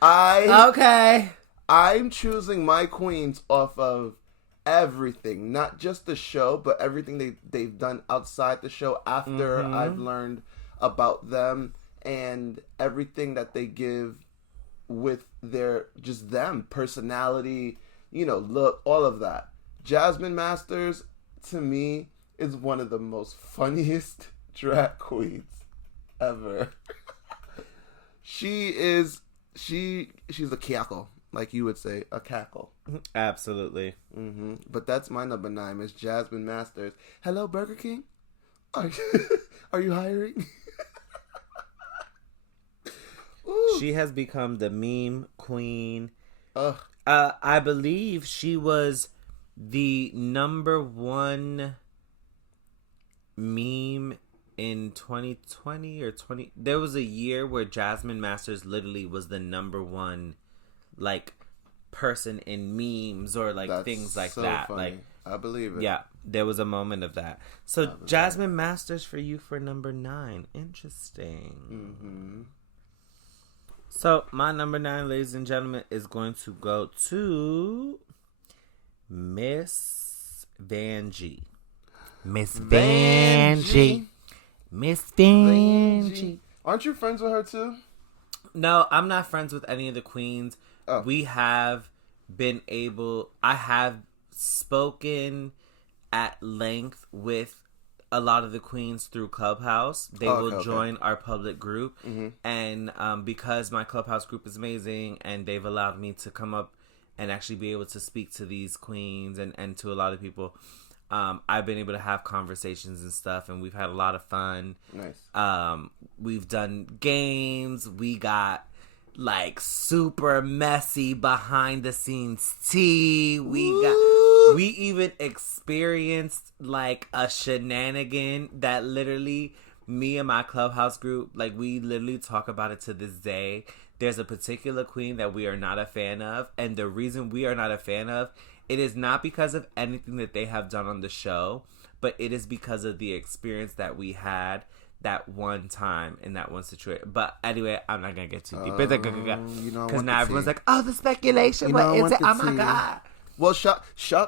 Okay. I'm choosing my queens off of everything, not just the show, but everything they've done outside the show after I've learned about them. And everything that they give with their, just them, personality, look, all of that. Jasmine Masters, to me, is one of the most funniest drag queens ever. She's a cackle, like you would say, a cackle. Absolutely. But that's my number 9, Miss Jasmine Masters. Hello, Burger King? Are you hiring? She has become the meme queen. I believe she was the number 1 meme in 2020 or 20. There was a year where Jasmine Masters literally was the number 1, like, person in memes or like things like so that. Funny. Like, I believe it. Yeah, there was a moment of that. So Jasmine Masters for you for number 9. Interesting. So, my number 9, ladies and gentlemen, is going to go to Miss Vanjie. Miss Vanjie. Aren't you friends with her, too? No, I'm not friends with any of the queens. We have been I have spoken at length with a lot of the queens through Clubhouse. They will join our public group. And because my Clubhouse group is amazing and they've allowed me to come up and actually be able to speak to these queens and to a lot of people, I've been able to have conversations and stuff, and we've had a lot of fun. Nice. We've done games. We got like super messy behind the scenes tea. We even experienced like a shenanigan that literally me and my Clubhouse group, like, we literally talk about it to this day. There's a particular queen that we are not a fan of, and the reason we are not a fan of, it is not because of anything that they have done on the show, but it is because of the experience that we had that one time in that one situation. But anyway, I'm not gonna get too deep. Because now everyone's like, "Oh, the speculation! What is it? Oh my god!" Well, shout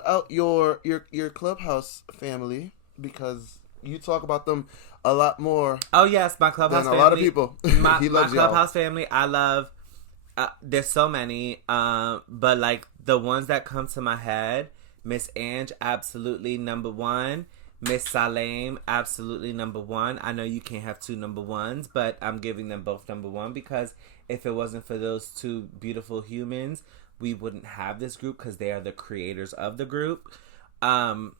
out your Clubhouse family, because you talk about them a lot more. Oh yes, my Clubhouse family. A lot of people. My, he loves my Clubhouse family. I love. There's so many, but like the ones that come to my head, Miss Ange, absolutely number one. Miss Salame, absolutely number one. I know you can't have two number ones, but I'm giving them both number one, because if it wasn't for those two beautiful humans, we wouldn't have this group, because they are the creators of the group. Brayden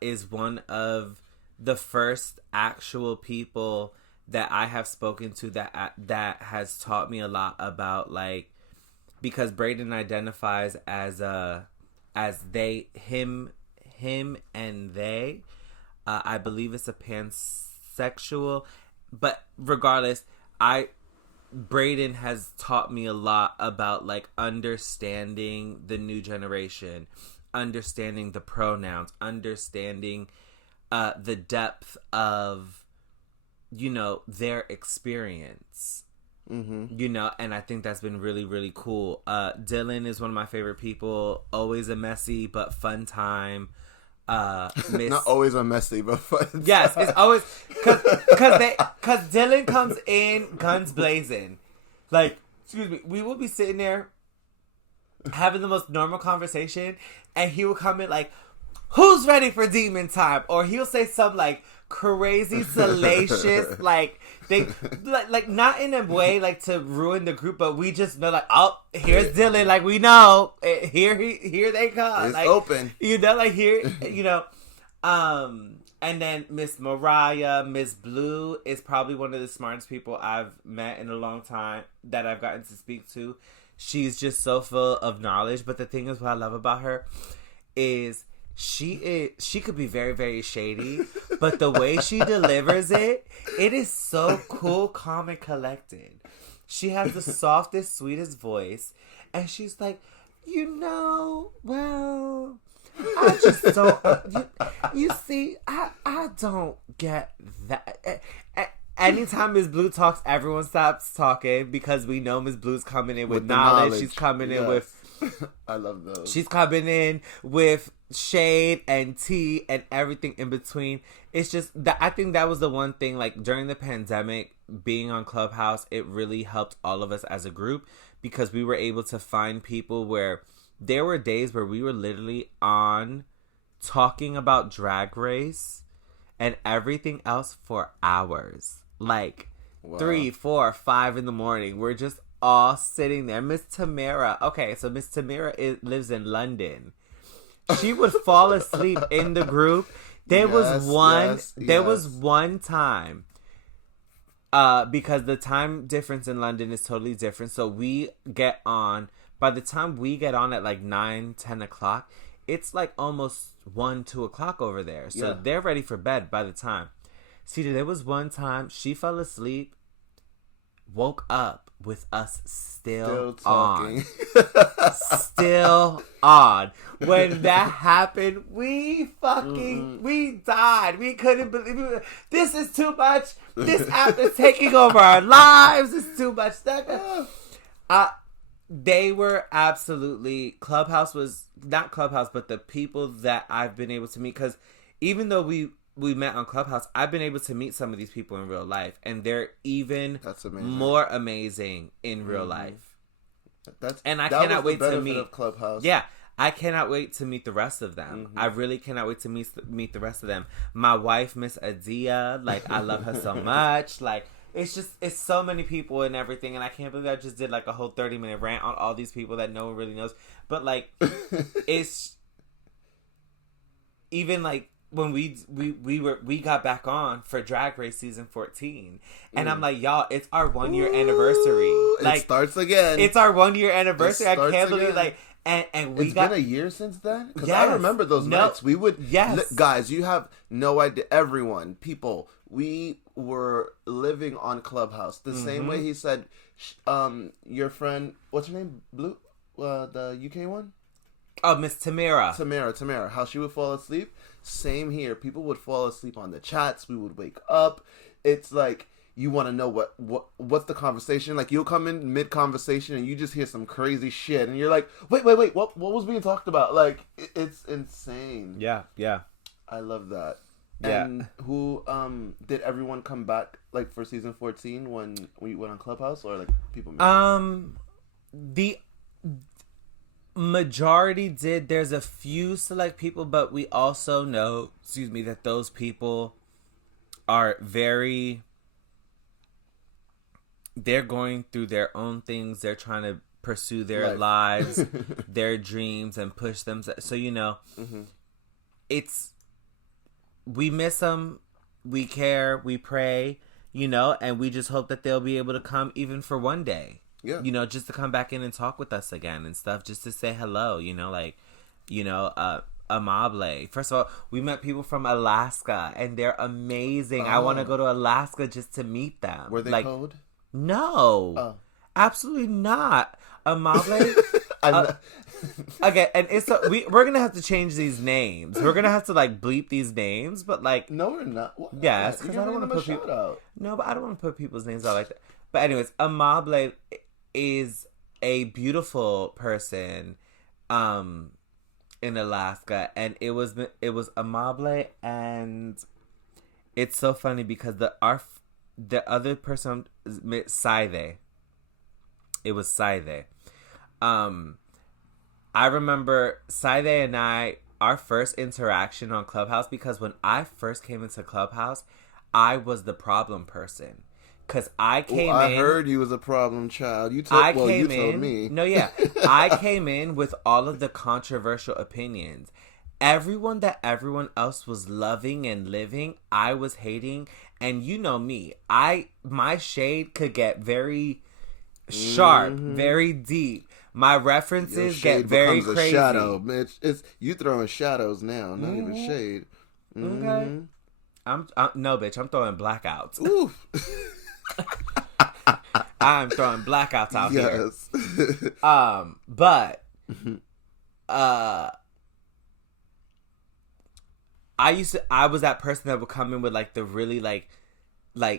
is one of the first actual people that I have spoken to that has taught me a lot about, like, because Brayden identifies as they, him and they. I believe it's a pansexual, but regardless, Brayden has taught me a lot about, like, understanding the new generation, understanding the pronouns, understanding the depth of, you know, their experience. Mm-hmm. You know, and I think that's been really, really cool. Dylan is one of my favorite people. Always a messy but fun time. Not always a messy but fun. Yes, it's always because Dylan comes in guns blazing. Like, excuse me, we will be sitting there having the most normal conversation, and he will come in like, "Who's ready for demon time?" Or he'll say some like crazy salacious, like they like not in a way like to ruin the group, but we just know, like, oh, here's Dylan, like, we know here they come, it's like, open, you know, like, here, you know. And then Miss Mariah, Miss Blue is probably one of the smartest people I've met in a long time that I've gotten to speak to. She's just so full of knowledge, but the thing is, what I love about her is she could be very, very shady, but the way she delivers it is so cool, calm, and collected. She has the softest, sweetest voice, and she's like, you know, well, I just don't, you see, I don't get that. Anytime Miss Blue talks, everyone stops talking, because we know Miss Blue's coming in with knowledge. She's coming in with... I love those. She's coming in with shade and tea and everything in between. It's just that I think that was the one thing, like, during the pandemic, being on Clubhouse, it really helped all of us as a group, because we were able to find people where there were days where we were literally on talking about Drag Race and everything else for hours. Like, wow. 3, 4, 5 in the morning. We're just all sitting there. Miss Tamara. Okay, so Miss Tamara lives in London. She would fall asleep in the group. There was one time, because the time difference in London is totally different. So we get on. By the time we get on at like 9, 10 o'clock, it's like almost 1, 2 o'clock over there. So they're ready for bed by the time. See, there was one time she fell asleep, woke up with us still talking. Still on. When that happened, we died. We couldn't believe it. This is too much. This app is taking over our lives. It's too much. They were absolutely... Clubhouse was... Not Clubhouse, but the people that I've been able to meet. Because even though we met on Clubhouse, I've been able to meet some of these people in real life. And they're even more amazing in real life. And I cannot wait to meet... Of Clubhouse. Yeah. I cannot wait to meet the rest of them. Mm-hmm. I really cannot wait to meet the rest of them. My wife, Miss Adia, like, I love her so much. Like... It's so many people and everything, and I can't believe I just did like a whole 30-minute rant on all these people that no one really knows. But like, it's even like when we got back on for Drag Race season 14, and I'm like, y'all, it's our 1 year anniversary. Like, it starts again. It's our 1 year anniversary. I can't believe like, And we it's been a year since then? Because yes, I remember those nights. We would... Yes. Guys, you have no idea. Everyone, people, we were living on Clubhouse. The same way he said, your friend... What's her name? Blue? The UK one? Oh, Miss Tamara. Tamara. How she would fall asleep. Same here. People would fall asleep on the chats. We would wake up. It's like... You want to know what's the conversation? Like, you'll come in mid-conversation and you just hear some crazy shit. And you're like, wait, what was being talked about? Like, it's insane. Yeah. I love that. Yeah. And who, did everyone come back, like, for season 14 when we went on Clubhouse? Or, like, people... The majority did. There's a few select people, but we also know, that those people are very... They're going through their own things. They're trying to pursue their lives, their dreams, and push them. So, it's... We miss them. We care. We pray, and we just hope that they'll be able to come even for one day. Yeah. Just to come back in and talk with us again and stuff, just to say hello, Amable. First of all, we met people from Alaska, and they're amazing. I want to go to Alaska just to meet them. Were they cold? No, absolutely not. Amable. Okay, and we're gonna have to change these names. We're gonna have to bleep these names, but no, we're not. What? Yes, because I don't want to put people out. No, but I don't want to put people's names out like that. But anyways, Amable is a beautiful person, in Alaska, and it was Amable, and it's so funny because the other person, Saide. It was Saide. I remember Saide and our first interaction on Clubhouse, because when I first came into Clubhouse, I was the problem person. Because I came in... I heard you was a problem child. You told me. No, yeah. I came in with all of the controversial opinions. Everyone that everyone else was loving and living, I was hating. And you know me. My shade could get very sharp, very deep. My references get very crazy. A shadow, Mitch. It's you throwing shadows now, not even shade. Okay. I'm no, bitch. I'm throwing blackouts. Oof. I'm throwing blackouts out here. But I was that person that would come in with the really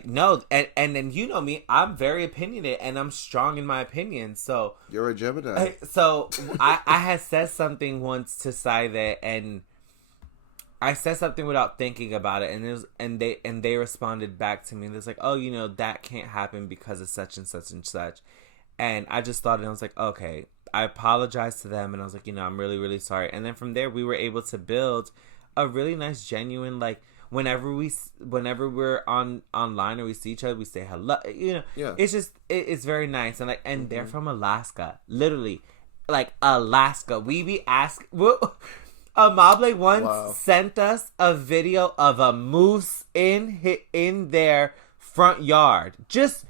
no, and then you know me, I'm very opinionated and I'm strong in my opinion. So you're a Gemini. So I had said something once to Saide, and I said something without thinking about it, and they responded back to me. And it's like, oh, that can't happen because of such and such and such. And I just thought, and I was like, okay, I apologized to them, and I was like, I'm really, really sorry. And then from there, we were able to build a really nice, genuine, whenever we're online or we see each other, we say hello. Yeah. It's just it's very nice, and and they're from Alaska, literally, Alaska. We be asking. Amable once sent us a video of a moose in their front yard, just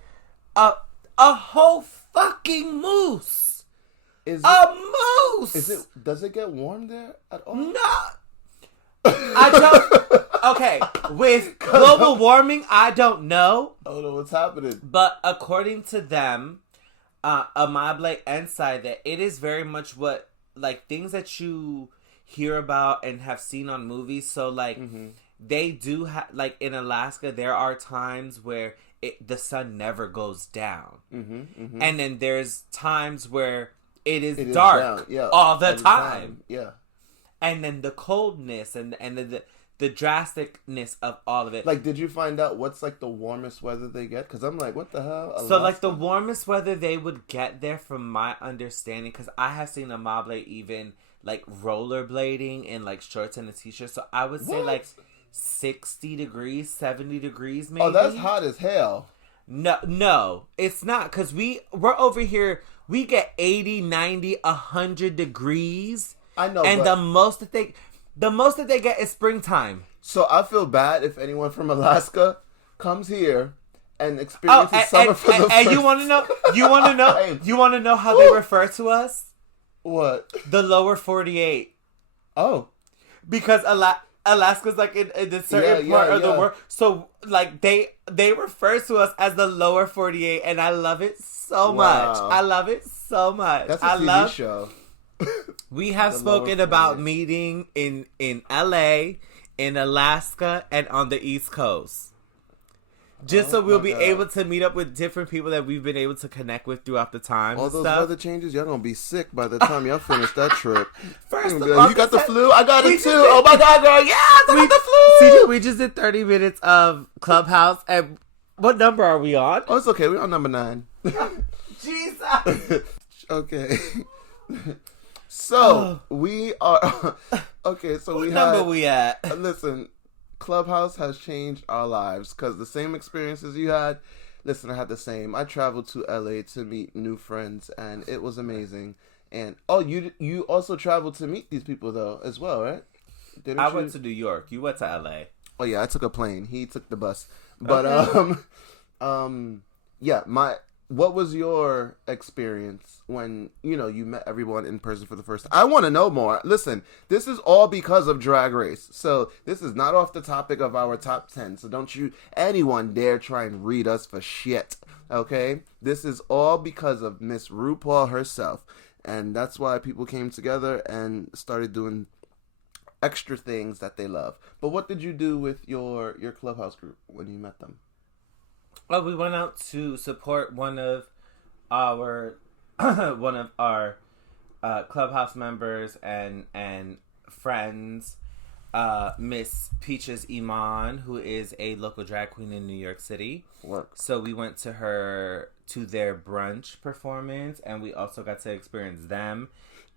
a whole fucking moose. Moose. Does it get warm there at all? No. I don't. Okay, with global warming, I don't know. I don't know what's happening. But according to them, Amable and Saide, it is very much what things that you hear about and have seen on movies. So they do have in Alaska, there are times where the sun never goes down, and then there's times where it is dark all the time. Yeah. And then the coldness and the drasticness of all of it. Did you find out what's the warmest weather they get? Because I'm what the hell? So Alaska? the warmest weather they would get there, from my understanding, because I have seen Amable even rollerblading in shorts and a t-shirt. So I would say 60 degrees, 70 degrees maybe. Oh, that's hot as hell. No, it's not, because we're over here. We get 80, 90, 100 degrees. I know, and the most that they get is springtime. So I feel bad if anyone from Alaska comes here and experiences summer for the first time. And you want to know how they refer to us? What? The lower 48. Oh. Because Alaska's like in the certain part of the world. So like they refer to us as the lower 48, and I love it so much. I love it so much. That's a TV show. We have spoken about meeting in LA, in Alaska, and on the East Coast. Just so we'll be able to meet up with different people that we've been able to connect with throughout the time. All those weather changes, y'all gonna be sick by the time y'all finish that trip. First of all, you got the flu? I got it too. Oh my God, girl. Yes, I got the flu. CJ, we just did 30 minutes of Clubhouse. And what number are we on? Oh, it's okay. We're on number 9. Jesus. Okay. So, we are... Okay, so what number we at? Listen... Clubhouse has changed our lives because the same experiences you had. Listen, I had the same. I traveled to LA to meet new friends, and it was amazing. And you also traveled to meet these people though as well, right? I went to New York. You went to LA. Oh yeah, I took a plane. He took the bus. But what was your experience when, you met everyone in person for the first time? I want to know more. Listen, this is all because of Drag Race. So this is not off the topic of our top 10. So don't you anyone dare try and read us for shit. Okay? This is all because of Miss RuPaul herself. And that's why people came together and started doing extra things that they love. But what did you do with your Clubhouse group when you met them? Oh, we went out to support one of our Clubhouse members and friends, Miss Peaches Iman, who is a local drag queen in New York City. Work. So we went to their brunch performance, and we also got to experience them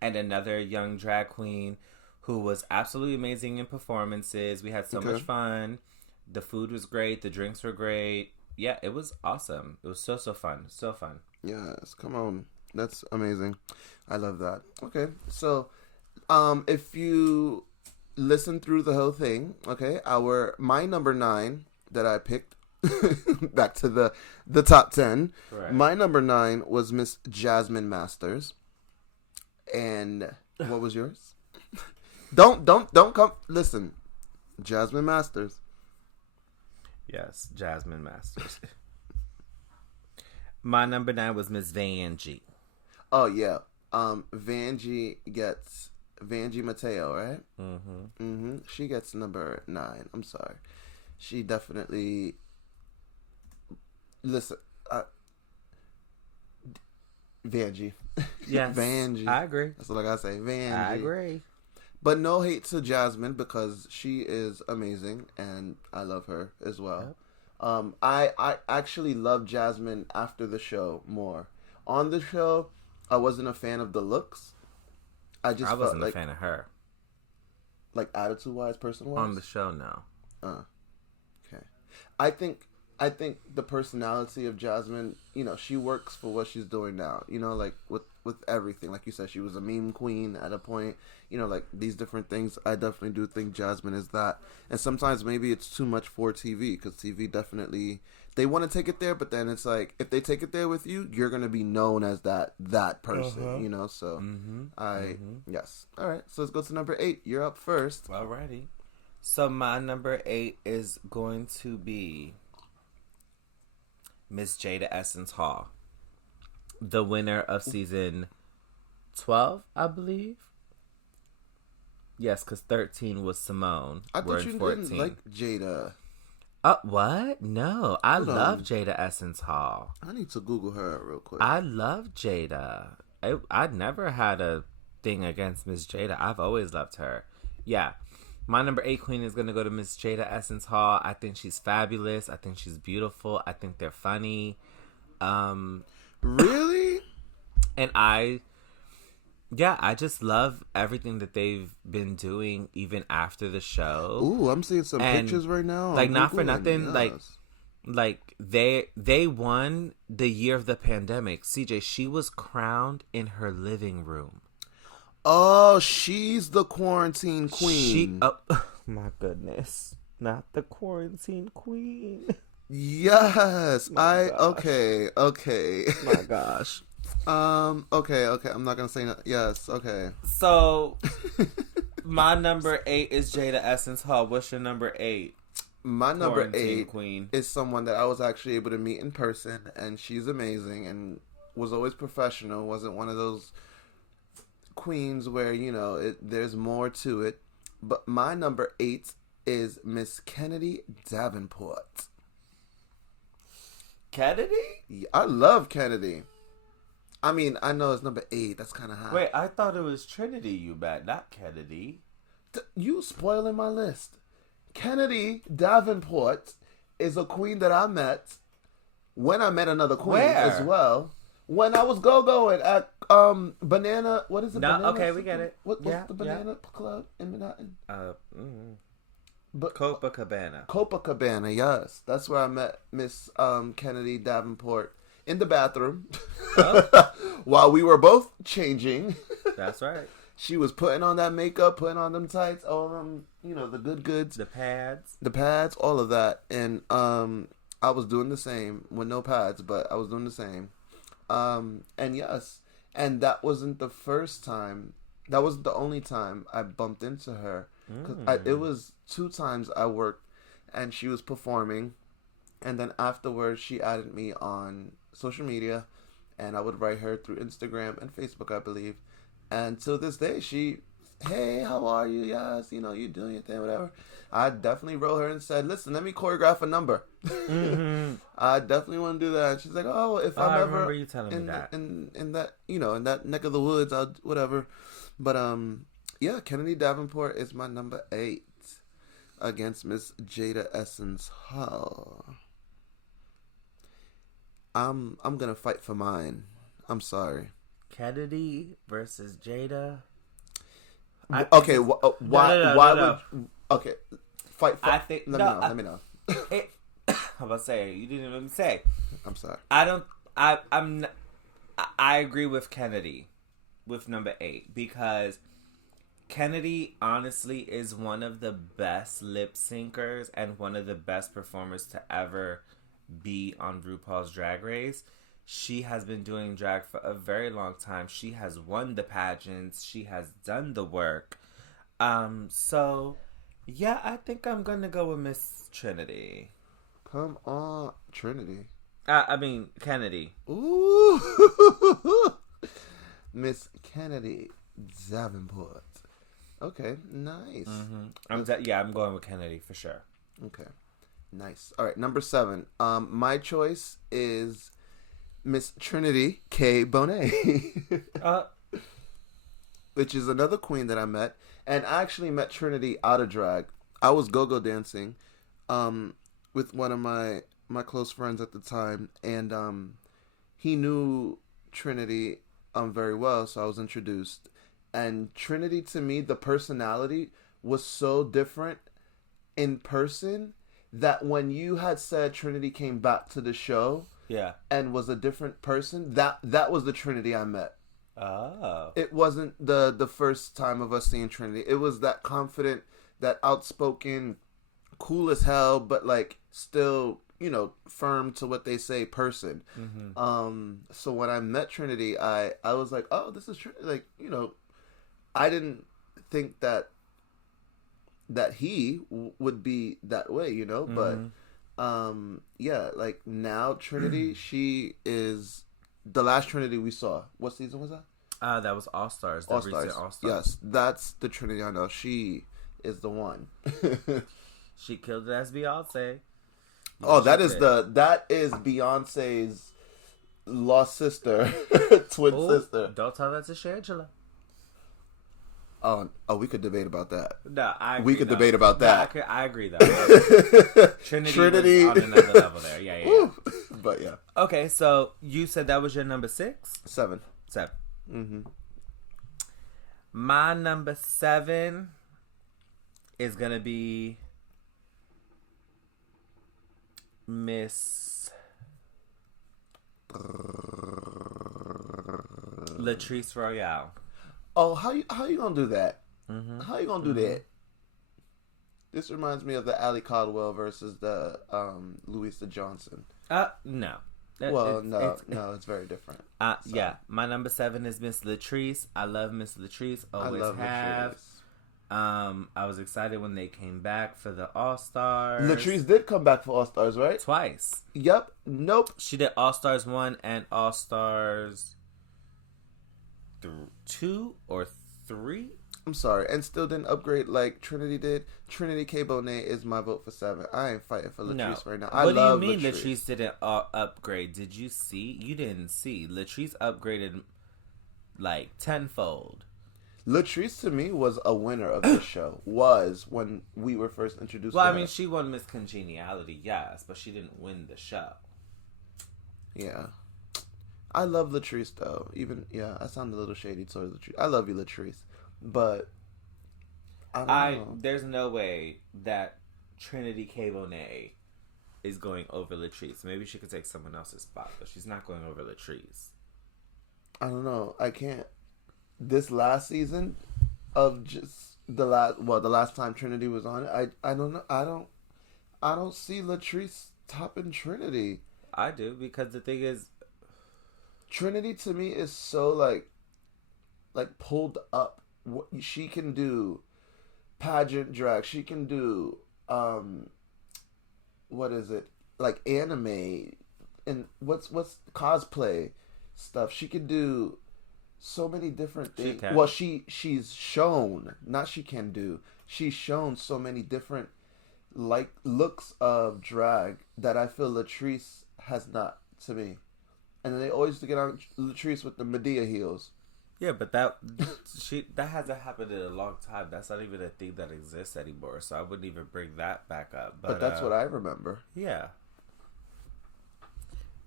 and another young drag queen who was absolutely amazing in performances. We had so much fun. The food was great. The drinks were great. Yeah, it was awesome. It was so fun. So fun. Yes, come on. That's amazing. I love that. Okay, so if you listen through the whole thing, okay, my number 9 that I picked, back to the top 10, right. My number 9 was Miss Jasmine Masters. And what was yours? Don't come. Listen, Jasmine Masters. Yes, Jasmine Masters. My number 9 was Miss Vanjie. Oh yeah, Vanjie Mateo, right? She gets number 9. I'm sorry, she definitely. Listen, Vanjie. Yes, Vanjie. I agree. That's what I gotta say. Vanjie. I agree. But no hate to Jasmine because she is amazing and I love her as well. Yep. I actually loved Jasmine after the show more. On the show, I wasn't a fan of the looks. I wasn't a fan of her. Like attitude-wise, person-wise? On the show, no. Okay. I think the personality of Jasmine, she works for what she's doing now. Like with everything. Like you said, she was a meme queen at a point. Like these different things. I definitely do think Jasmine is that. And sometimes maybe it's too much for TV because TV definitely, they want to take it there, but then it's like, if they take it there with you, you're going to be known as that person, So yes. All right. So let's go to number 8. You're up first. Alrighty. So my number 8 is going to be Miss Jada Essence Hall, the winner of season 12, I believe. Yes, because 13 was Simone. I thought you didn't like Jada. What? No, I love Jada Essence Hall. I need to Google her real quick. I love Jada. I never had a thing against Miss Jada. I've always loved her. Yeah. My number 8 queen is going to go to Miss Jada Essence Hall. I think she's fabulous. I think she's beautiful. I think they're funny. Really? And I just love everything that they've been doing even after the show. Ooh, I'm seeing some pictures right now. Like, not for nothing, yes. like they won the year of the pandemic. CJ, she was crowned in her living room. Oh, she's the quarantine queen. Oh my goodness. Not the quarantine queen. Yes. Okay. My gosh. Okay. I'm not gonna say no. Yes. Okay. So my number 8 is Jada Essence Hall. What's your number 8? My number Quarantine 8 queen is someone that I was actually able to meet in person, and she's amazing and was always professional. Wasn't one of those queens where there's more to it. But my number 8 is Miss Kennedy Davenport. Kennedy? I love Kennedy. I mean, I know it's number 8. That's kind of high. Wait, I thought it was Trinity you met, not Kennedy. You spoiling my list. Kennedy Davenport is a queen that I met when I met another queen as well. When I was going at Banana, what is it? No, Banana okay, we get it. What's the Banana Club in Manhattan? Copacabana, yes. That's where I met Miss Kennedy Davenport in the bathroom while we were both changing. That's right. She was putting on that makeup, putting on them tights, all them, the good goods. The pads, all of that. And I was doing the same with no pads, but I was doing the same. And yes, and that wasn't the first time. That wasn't the only time I bumped into her. Because it was 2 times I worked and she was performing. And then afterwards, she added me on social media. And I would write her through Instagram and Facebook, I believe. And to this day, hey, how are you? Yes, you doing your thing, whatever. I definitely wrote her and said, listen, let me choreograph a number. I definitely want to do that. And she's like, oh, if I'm ever remember you telling me that. in that, in that neck of the woods, I'll whatever. But yeah, Kennedy Davenport is my number 8 against Miss Jada Essence Hall. I'm gonna fight for mine. I'm sorry. Kennedy versus Jada. Why would okay fight for, I think let me know. I'm about to say you didn't even say. I'm sorry. I agree with Kennedy with number 8 because Kennedy honestly is one of the best lip syncers and one of the best performers to ever be on RuPaul's Drag Race. She has been doing drag for a very long time. She has won the pageants. She has done the work. So, yeah, I think I'm going to go with Miss Trinity. Come on, Trinity. I mean, Kennedy. Ooh. Miss Kennedy Davenport. Okay, nice. Mm-hmm. I'm going with Kennedy for sure. Okay, nice. All right, number 7. My choice is Miss Trinity K. Bonnet, which is another queen that I met, and I actually met Trinity out of drag. I was go-go dancing with one of my close friends at the time, and he knew Trinity very well, so I was introduced. And Trinity, to me, the personality was so different in person that when you had said Trinity came back to the show, and was a different person, that was the Trinity I met. Oh. It wasn't the first time of us seeing Trinity. It was that confident, that outspoken, cool as hell, but like still, firm to what they say person. Mm-hmm. So when I met Trinity, I was like, oh, this is Trinity. Like, I didn't think that he would be that way, Mm-hmm. but yeah, like now Trinity, she is the last Trinity we saw. What season was that? That was All Stars. All-Stars. Yes, that's the Trinity I know. She is the one. She killed it as Beyonce. Oh, that is Beyonce's lost sister, twin sister. Don't tell that to Shangela. Oh, we could debate about that. No, I agree. We could debate about that. I agree, though. Trinity was on another level there. Yeah. But yeah. Okay, so you said that was your number 6? 7. 7. Mm-hmm. My number 7 is going to be Miss Latrice Royale. Oh, how you gonna do that? Mm-hmm. How you gonna do that? This reminds me of the Allie Caldwell versus the Louisa Johnson. No. Well, no, it's very different. So. Yeah, my number 7 is Miss Latrice. I love Miss Latrice. Always have. Latrice. I was excited when they came back for the All Stars. Latrice did come back for All Stars, right? Twice. Yep. Nope. She did All Stars 1 and All Stars 2 or 3. I'm sorry, and still didn't upgrade like Trinity did. Trinity K. Bonnet is my vote for 7. I ain't fighting for Latrice right now. What do you mean Latrice didn't upgrade? Did you see? You didn't see. Latrice upgraded like tenfold. Latrice to me was a winner of the show. Was when we were first introduced. Well, to I her. mean, she won Miss Congeniality, yes, but she didn't win the show. Yeah, I love Latrice though. Even I sound a little shady towards Latrice. I love you, Latrice, but I don't know. There's no way that Trinity K. Bonnet is going over Latrice. Maybe she could take someone else's spot, but she's not going over Latrice. I don't know. I can't. This last season of just the last time Trinity was on it, I don't know. I don't see Latrice topping Trinity. I do, because the thing is, Trinity to me is so like pulled up. What she can do, pageant drag. She can do what is it, like anime and what's cosplay stuff. She can do so many different things. Well, she's shown, not she can do. She's shown so many different like looks of drag that I feel Latrice has not to me. And then they always get on Latrice with the Medea heels. Yeah, but that hasn't happened in a long time. That's not even a thing that exists anymore. So I wouldn't even bring that back up. But that's what I remember. Yeah.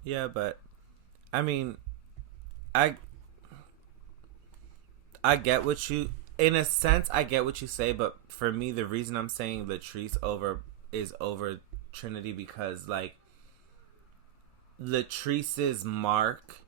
Yeah, but I mean, I get what you, in a sense, I get what you say, but for me, the reason I'm saying Latrice is over Trinity because, like, Latrice's mark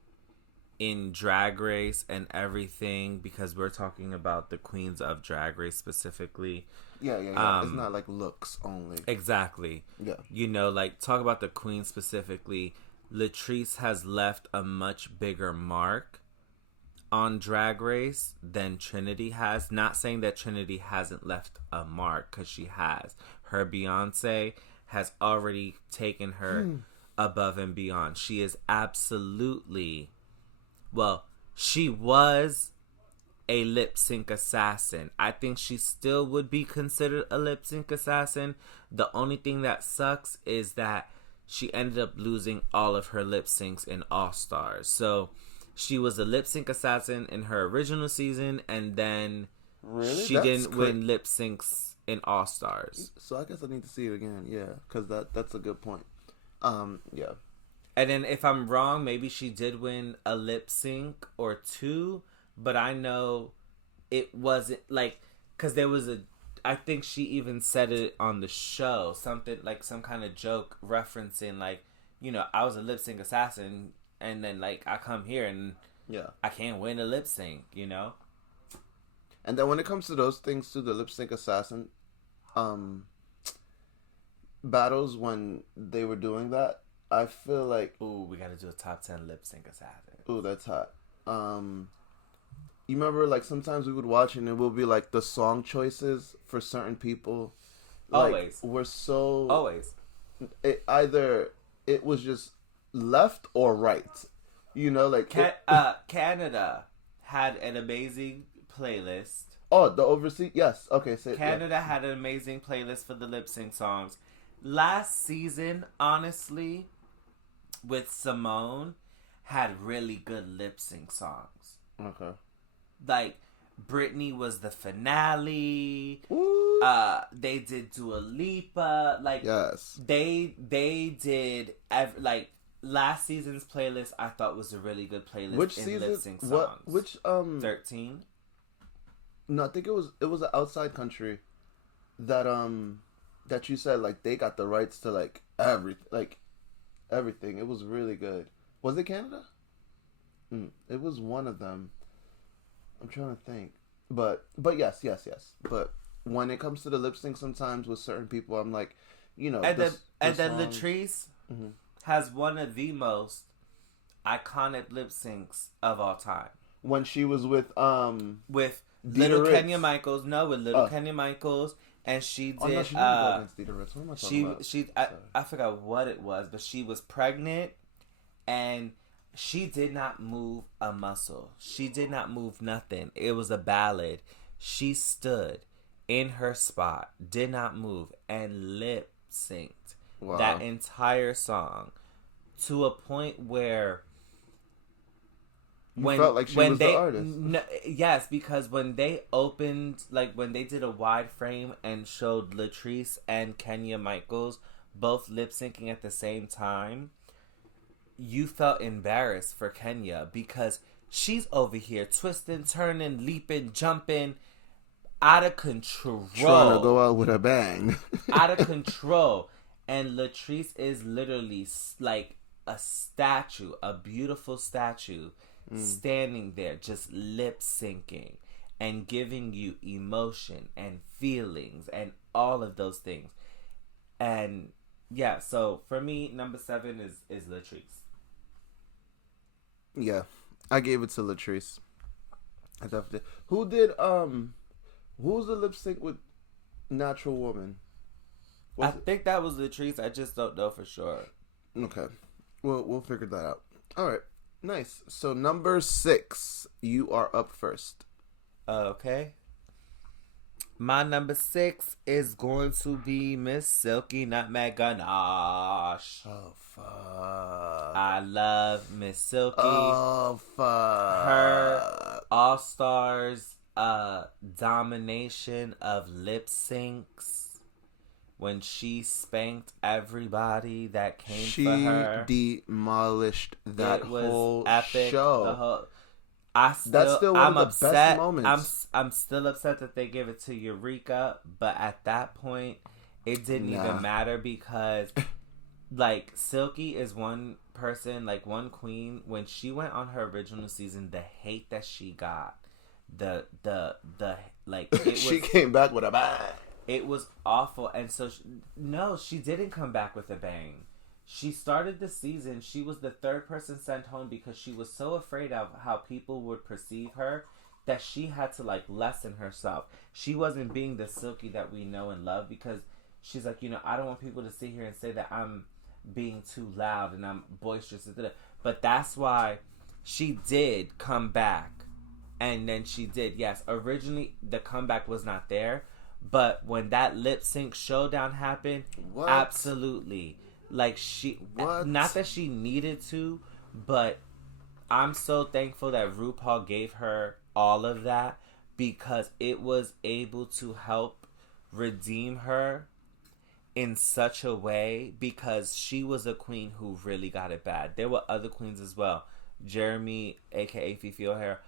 in Drag Race and everything, because we're talking about the queens of Drag Race specifically. Yeah. It's not like looks only. Exactly. Yeah. You know, like, talk about the queens specifically. Latrice has left a much bigger mark on Drag Race than Trinity has. Not saying that Trinity hasn't left a mark, because she has. Her Beyonce has already taken her above and beyond. She is absolutely, well, she was a lip sync assassin. I think she still would be considered a lip sync assassin. The only thing that sucks is that she ended up losing all of her lip syncs in All Stars. So she was a lip sync assassin in her original season, and then she didn't win lip syncs in All Stars. So I guess I need to see it again. Yeah, because that's a good point. Yeah. And then if I'm wrong, maybe she did win a lip sync or 2, but I know it wasn't like, because there was I think she even said it on the show, something like some kind of joke referencing like, you know, I was a lip sync assassin, and then like I come here and I can't win a lip sync, you know. And then when it comes to those things, to the lip sync assassin battles, when they were doing that, I feel like, ooh, we gotta do a top 10 lip sync assassin. Ooh, that's hot. You remember, like, sometimes we would watch and it will be like the song choices for certain people. Like, always. We're so always. It was just left or right. You know, like Canada had an amazing playlist. Oh, the overseas, yes. Okay, Canada had an amazing playlist for the lip sync songs. Last season, honestly, with Simone, had really good lip sync songs. Okay. Like, Britney was the finale. Ooh. They did Dua Lipa. Like, yes. They did, like, last season's playlist I thought was a really good playlist. Which in season? Lip sync songs. Which 13? No, I think it was an outside country that that you said like they got the rights to like everything. It was really good. Was it Canada? It was one of them. I'm trying to think. But yes. But when it comes to the lip sync, sometimes with certain people, I'm like, you know, and then Latrice has one of the most iconic lip syncs of all time. When she was with Little Ritz. Kenya Michaels. No, with Little Kenya Michaels. And she did. Oh no, she didn't go against Dita Ritz. What am I talking about? I forgot what it was, but she was pregnant, and she did not move a muscle. She did not move nothing. It was a ballad. She stood in her spot, did not move, and lip synced that entire song to a point where. You felt like she was the artist. Yes, because when they opened, like when they did a wide frame and showed Latrice and Kenya Michaels both lip syncing at the same time, you felt embarrassed for Kenya because she's over here twisting, turning, leaping, jumping, out of control. Trying to go out with a bang. Out of control. And Latrice is literally like a statue, a beautiful statue. Standing there just lip syncing and giving you emotion and feelings and all of those things. And yeah, so for me, number 7 is Latrice. Yeah, I gave it to Latrice. I definitely did. Who's the lip sync with Natural Woman? I think that was Latrice. I just don't know for sure. Okay, we'll figure that out. All right. Nice. So number 6, you are up first. Okay. My number 6 is going to be Miss Silky Nutmeg Ganache. Oh fuck! I love Miss Silky. Oh fuck! Her All Stars domination of lip syncs. When she spanked everybody that came for her. She demolished that whole epic, show. That's still one of the best moments. I'm still upset that they gave it to Eureka, but at that point, it didn't even matter because, like, Silky is one person, like one queen. When she went on her original season, the hate that she got, the like, it was, she came back with a bang. It was awful. And so, she didn't come back with a bang. She started the season. She was the 3rd person sent home because she was so afraid of how people would perceive her that she had to, like, lessen herself. She wasn't being the Silky that we know and love because she's like, I don't want people to sit here and say that I'm being too loud and I'm boisterous. But that's why she did come back. And then she did. Yes, originally the comeback was not there. But when that lip sync showdown happened, absolutely. Like not that she needed to, but I'm so thankful that RuPaul gave her all of that because it was able to help redeem her in such a way because she was a queen who really got it bad. There were other queens as well. Jeremy, aka Fifi O'Hara,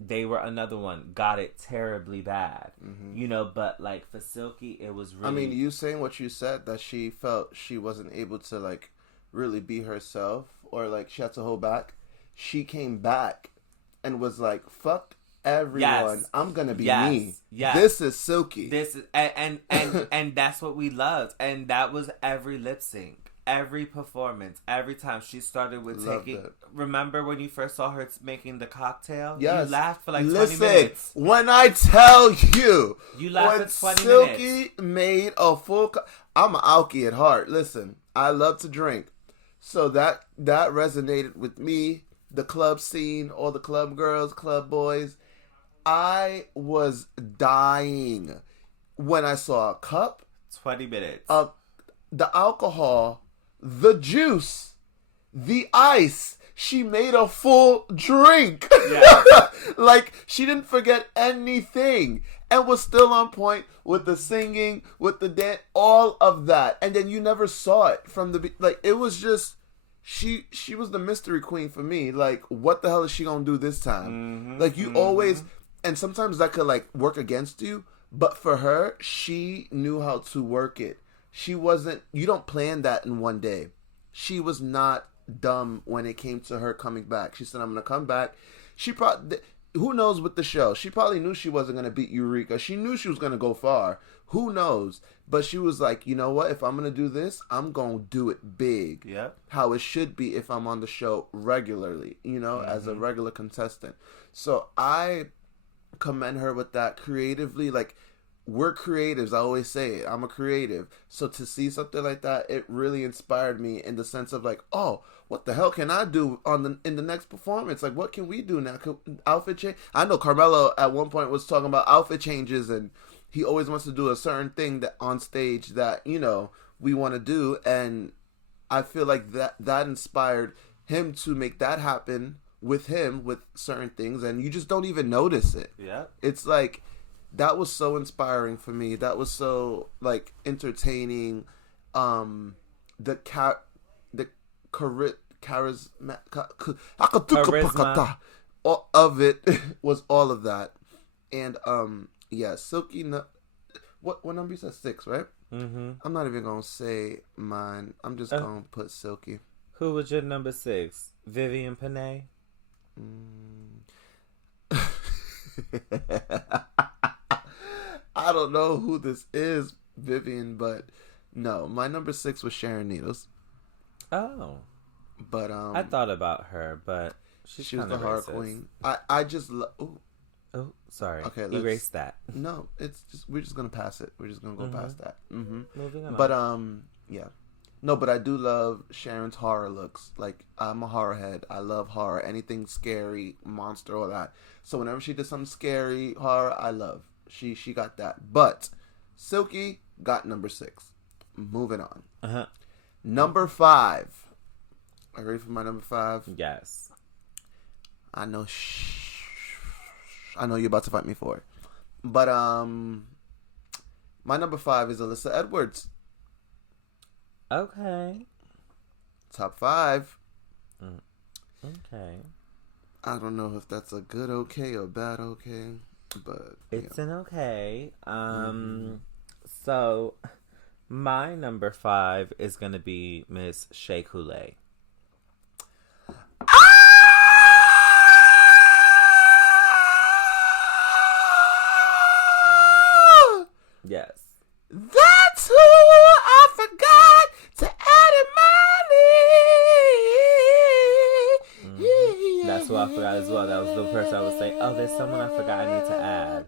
they were another one, got it terribly bad. But like for Silky, it was really... I mean, you saying what you said, that she felt she wasn't able to like really be herself or like she had to hold back. She came back and was like, fuck everyone. Yes. I'm going to be me. Yes. This is Silky. This is, and that's what we loved. And that was every lip sync. Every performance, every time she started with Remember when you first saw her making the cocktail? Yes. You laughed for like 20 minutes. When I tell you, you laughed for 20 Silky minutes. Made a full... I'm an alky at heart. Listen, I love to drink. So that resonated with me. The club scene, all the club girls, club boys. I was dying when I saw a cup. 20 minutes. The alcohol... the juice, the ice. She made a full drink. Yeah. Like, she didn't forget anything. And was still on point with the singing, with the dance, all of that. And then you never saw it from the... Like, it was just... She was the mystery queen for me. Like, what the hell is she gonna do this time? Mm-hmm, like, you always... And sometimes that could, like, work against you. But for her, she knew how to work it. She wasn't... You don't plan that in one day. She was not dumb when it came to her coming back. She said, I'm going to come back. She probably... who knows with the show? She probably knew she wasn't going to beat Eureka. She knew she was going to go far. Who knows? But she was like, you know what? If I'm going to do this, I'm going to do it big. Yeah. How it should be if I'm on the show regularly, as a regular contestant. So I commend her with that creatively. Like, we're creatives. I always say it. I'm a creative. So to see something like that, it really inspired me in the sense of like, oh, what the hell can I do in the next performance? Like, what can we do now? Outfit change? I know Carmelo at one point was talking about outfit changes, and he always wants to do a certain thing that on stage that, we want to do. And I feel like that inspired him to make that happen with him with certain things, and you just don't even notice it. Yeah. It's like, that was so inspiring for me. That was so like entertaining. Charisma of it was all of that. And Silky. What number you said? 6, right? Mm-hmm. I'm not even gonna say mine. I'm just gonna put Silky. Who was your number 6? Vivian Penae? I don't know who this is, Vivian, but no, my number 6 was Sharon Needles. Oh, but I thought about her, but she was the horror queen. I just oh, sorry. Okay, erase that. No, it's just we're just gonna pass it. We're just gonna go past that. Mm-hmm. Moving on. But yeah. No, but I do love Sharon's horror looks. Like, I'm a horror head. I love horror. Anything scary, monster, all that. So whenever she did something scary, horror, I love. She got that. But Silky got number 6. Moving on. Uh-huh. Number 5. Are you ready for my number 5? Yes. I know you're about to fight me for it. But my number 5 is Alyssa Edwards. Okay. Top 5. Okay. I don't know if that's a good okay or bad okay, but it's an okay. So my number 5 is gonna be Miss Shea Coulee. Yes. That's who I forgot to add in my list. That's who I forgot as well. That was the person I was saying, oh, there's someone I forgot I need to add.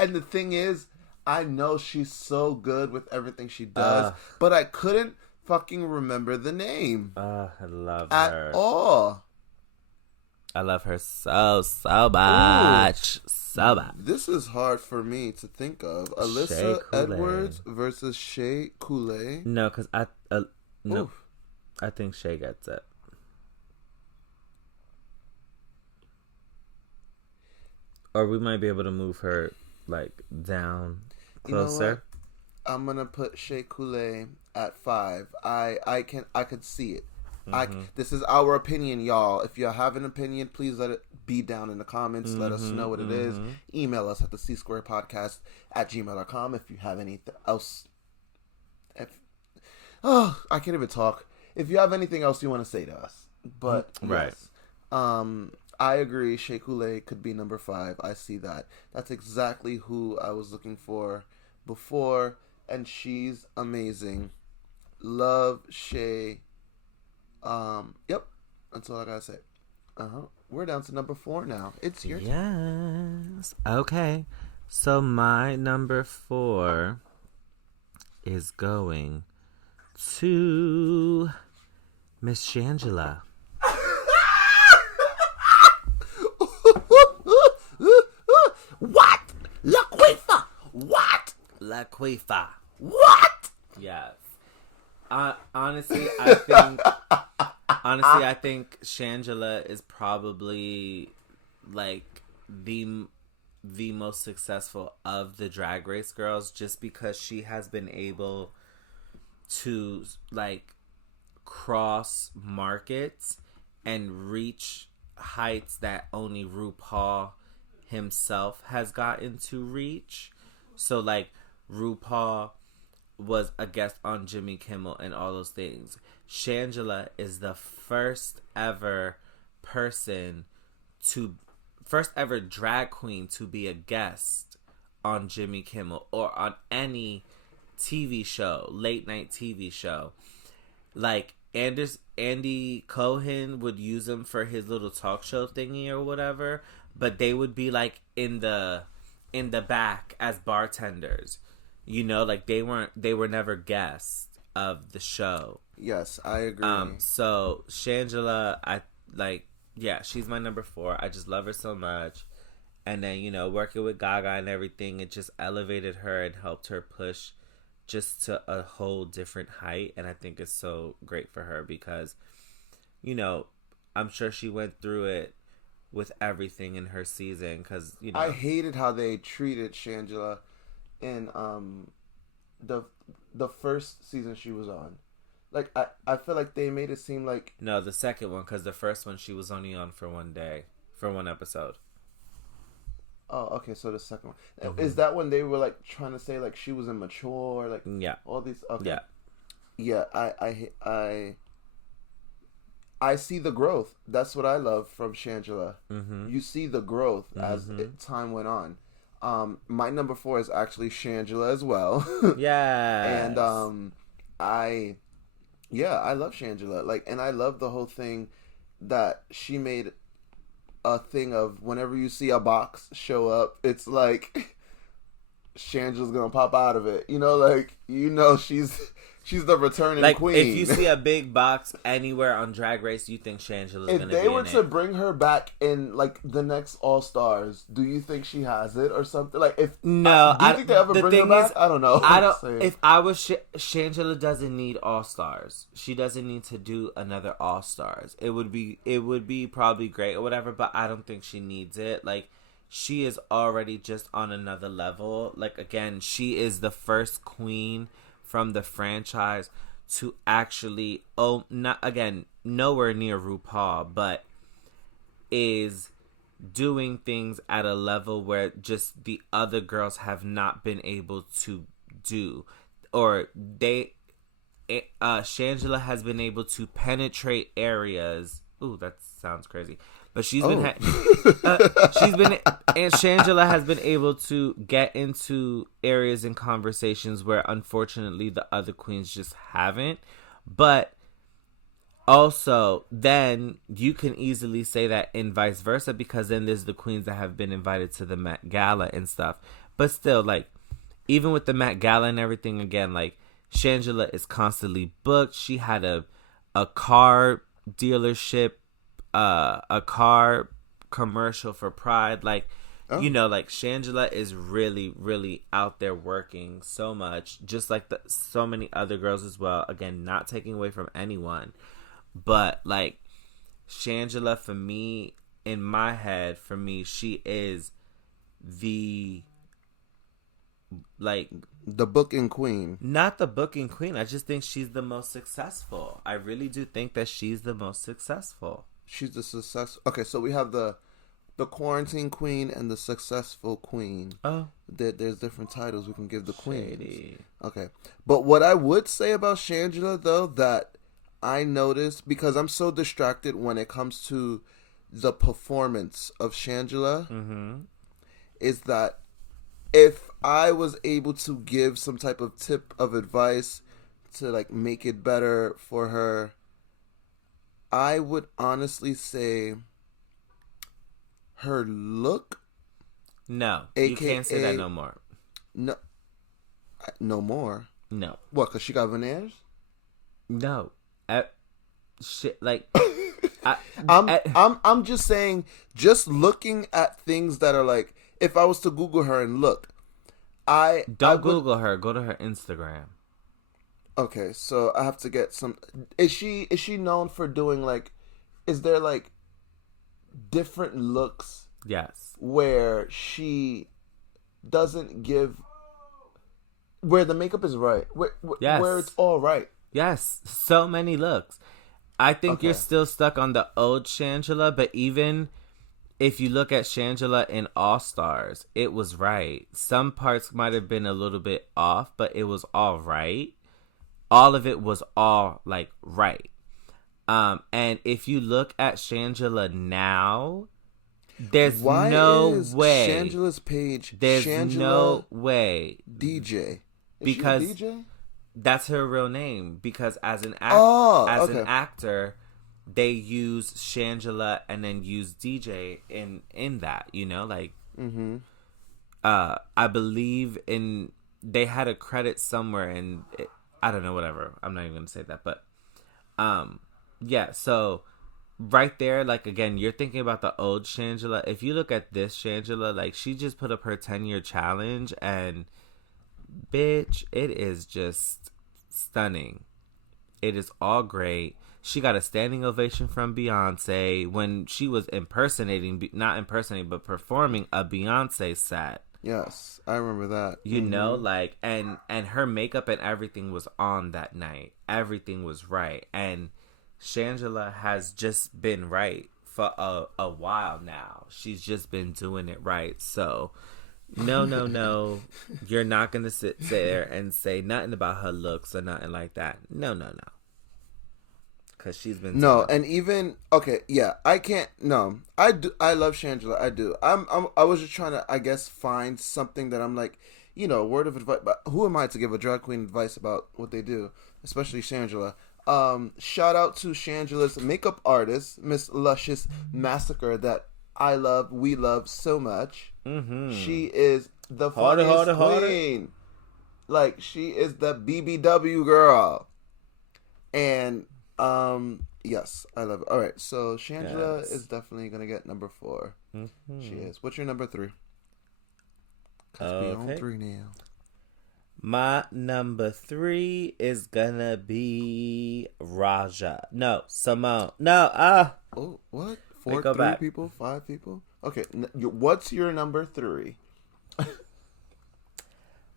And the thing is, I know she's so good with everything she does, but I couldn't fucking remember the name. I love her. At all. I love her so much. Ooh. So much. This is hard for me to think of. Alyssa Edwards versus Shea Coulee. No, because I think Shea gets it. Or we might be able to move her like down closer. You know what? I'm gonna put Shea Coulee at 5. I could see it. Mm-hmm. This is our opinion, y'all. If you have an opinion, please let it be down in the comments. Let us know what it is. Email us at the c2podcast@gmail.com if you have anything else. I can't even talk. If you have anything else you want to say to us. But right. Yes. I agree. Shea Coulee could be number 5. I see that. That's exactly who I was looking for before, and she's amazing. Love Shea. Yep. That's all I gotta say. We're down to number 4 now. It's your turn. Yes. Okay. So my number 4 is going to Miss Shangela. What? Laquifa? What? Laquifa. What? Yes. Honestly, I think Shangela is probably like the most successful of the Drag Race girls, just because she has been able to like cross markets and reach heights that only RuPaul himself has gotten to reach. So like RuPaul was a guest on Jimmy Kimmel and all those things. Shangela is the first ever person to first ever drag queen to be a guest on Jimmy Kimmel or on any TV show, late night TV show. Like, Andy Cohen would use them for his little talk show thingy or whatever, but they would be like in the back as bartenders. You know, like they were never guests of the show. Yes, I agree. So Shangela, she's my number 4. I just love her so much. And then, you know, working with Gaga and everything, it just elevated her and helped her push just to a whole different height. And I think it's so great for her because, you know, I'm sure she went through it with everything in her season because, you know. I hated how they treated Shangela in the first season she was on. Like, I feel like they made it seem like... No, the second one, because the first one she was only on for one day, for one episode. Oh, okay, so the second one. Mm-hmm. Is that when they were, like, trying to say, like, she was immature? Like, yeah. All these... Okay. Yeah. Yeah, I see the growth. That's what I love from Shangela. Mm-hmm. You see the growth as time went on. My number 4 is actually Shangela as well. Yeah. And, I love Shangela. Like, and I love the whole thing that she made a thing of whenever you see a box show up, it's like Shangela's gonna pop out of it. You know, like, you know, she's the returning like, queen. If you see a big box anywhere on Drag Race, you think Shangela's gonna be in it. If they were to bring her back in, like, the next All Stars, do you think she has it or something? Like, if no, do you think they ever bring her back? I don't know. I don't. If I was Shangela, doesn't need All Stars. She doesn't need to do another All Stars. It would be probably great or whatever, but I don't think she needs it. Like, she is already just on another level. Like, again, she is the first queen from the franchise to actually, not again, nowhere near RuPaul, but is doing things at a level where just the other girls have not been able to do, or Shangela has been able to penetrate areas. Ooh, that sounds crazy. But she's been, and Shangela has been able to get into areas and conversations where, unfortunately, the other queens just haven't. But also, then you can easily say that in vice versa, because then there's the queens that have been invited to the Met Gala and stuff. But still, like, even with the Met Gala and everything, again, like, Shangela is constantly booked. She had a car dealership, a car commercial for Pride. Like, you know, like, Shangela is really, really out there working so much, just like so many other girls as well. Again, not taking away from anyone, but, like, Shangela, for me, in my head, for me, she is the, like, the booking queen. Not the booking queen. I just think she's the most successful. I really do think that she's the most successful. She's the success. Okay, so we have the quarantine queen and the successful queen. Oh, there's different titles we can give the queens. Shady. Okay, but what I would say about Shangela, though, that I noticed, because I'm so distracted when it comes to the performance of Shangela, is that if I was able to give some type of tip of advice to, like, make it better for her, I would honestly say her look. No, AKA, you can't say that no more. No more? No. What, because she got veneers? No. Shit, like... I'm just saying, just looking at things that are like, if I was to Google her and look, Google her. Go to her Instagram. Okay, so I have to get some. Is she known for doing, like, is there, like, different looks? Yes. Where she doesn't give, where the makeup is right, where it's all right. Yes, so many looks. I think you're still stuck on the old Shangela, but even if you look at Shangela in All Stars, it was right. Some parts might have been a little bit off, but it was all right. All of it was all, like, right. And if you look at Shangela now, There's Why no is way. Shangela's page There's Shangela no way. DJ? Is Because she a DJ? that's her real name. Because as an Okay. an actor, they use Shangela and then use DJ in that. You know, like I believe they had a credit somewhere, and I don't know, whatever. I'm not even gonna say that, but yeah. So right there, like, again, you're thinking about the old Shangela. If you look at this Shangela, like, she just put up her 10-year challenge, and bitch, it is just stunning. It is all great. She got a standing ovation from Beyonce when she was not impersonating, but performing a Beyonce set. Yes, I remember that. You know, like, and her makeup and everything was on that night. Everything was right. And Shangela has just been right for a while now. She's just been doing it right. So, no. You're not going to sit there and say nothing about her looks or nothing like that. No. Because she's been... No, and even... Okay, yeah, I can't... No, I do. I love Shangela. I do. I was just trying to, I guess, find something that I'm like, you know, word of advice. But who am I to give a drag queen advice about what they do? Especially Shangela. Shout out to Shangela's makeup artist, Miss Luscious Massacre, that I love, we love so much. Mm-hmm. She is the funniest queen. Like, she is the BBW girl. And, yes, I love it. All right, so Shangela is definitely going to get number 4. Mm-hmm. She is. What's your number 3? Because we on 3 now. My number 3 is gonna be Raja. No, Simone. No, Oh, what? 3 people? 5 people? Okay, what's your number 3?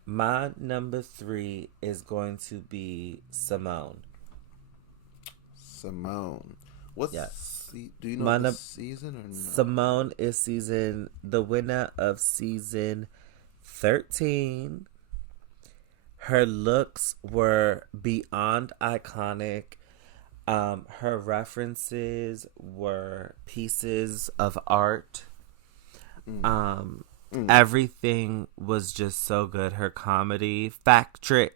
My number 3 is going to be Simone. Simone. What's... Yes. Do you know the season or not? Simone is the winner of season 13. Her looks were beyond iconic. Her references were pieces of art. Everything was just so good. Her comedy, Factory.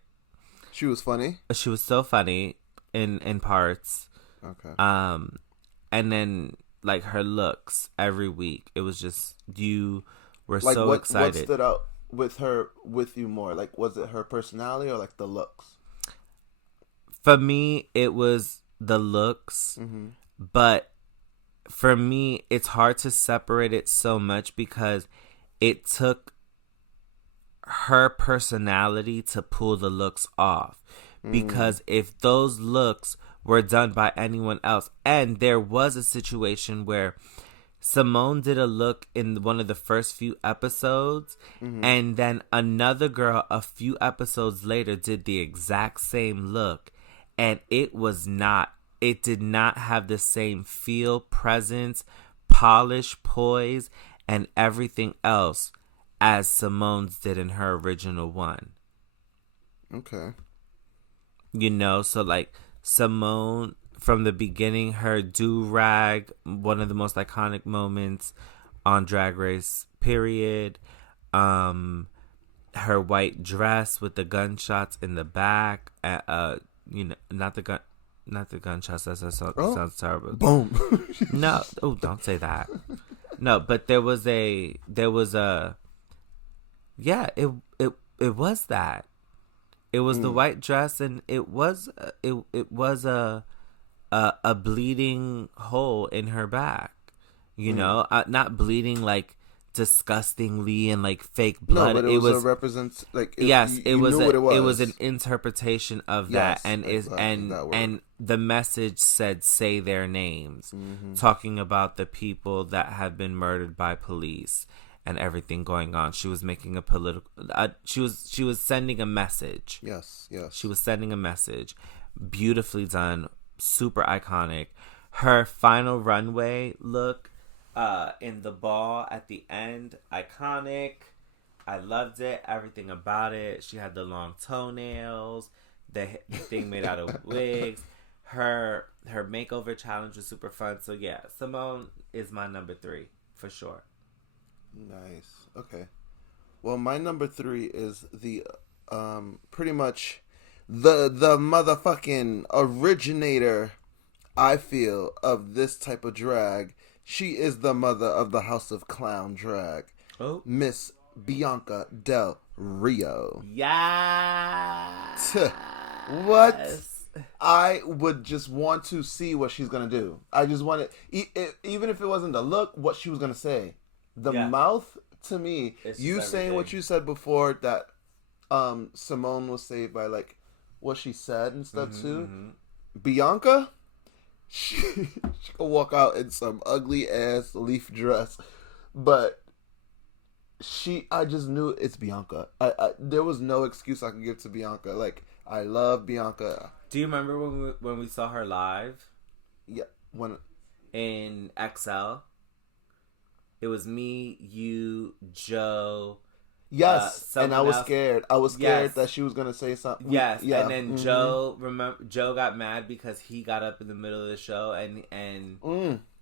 She was funny? She was so funny in parts. Okay. And then, like, her looks every week. It was just, you were like, so excited. What stood out with you more? Like, was it her personality or like the looks? For me, it was the looks, but for me, it's hard to separate it so much because it took her personality to pull the looks off. Because if those looks were done by anyone else, and there was a situation where Simone did a look in one of the first few episodes, and then another girl a few episodes later did the exact same look, and it did not have the same feel, presence, polish, poise, and everything else as Simone's did in her original one. Okay. You know, so like Simone, from the beginning, her do-rag, one of the most iconic moments on Drag Race, period. Her white dress with the gunshots in the back. You know, not the gunshots. That sounds terrible. Boom. No, don't say that. No, but there was a. Yeah, it was that. It was the white dress, and it was a bleeding hole in her back. You know, not bleeding like disgustingly and like fake blood. No, but it was a represent like it was an interpretation of that, and and the message said say their names, talking about the people that have been murdered by police and everything going on. She was making a political. She was sending a message. Yes. She was sending a message. Beautifully done. Super iconic. Her final runway look, in the ball at the end, iconic. I loved it. Everything about it. She had the long toenails. The thing made out of wigs. Her makeover challenge was super fun. So yeah, Simone is my number 3 for sure. Nice. Okay. Well, my number 3 is the pretty much the motherfucking originator, I feel, of this type of drag. She is the mother of the House of Clown drag. Oh. Miss Bianca Del Rio. Yes. What? I would just want to see what she's going to do. I just wanted, even if it wasn't the look, what she was going to say. The mouth, to me, you saying what you said before, that Simone was saved by, like, what she said and stuff, too. Mm-hmm. Bianca, she could walk out in some ugly-ass leaf dress, but I just knew it's Bianca. There was no excuse I could give to Bianca. Like, I love Bianca. Do you remember when we saw her live? Yeah. When in XL? It was me, you, Joe. Yes, and I was scared. I was scared that she was gonna say something. Yes, yeah. And then Joe got mad because he got up in the middle of the show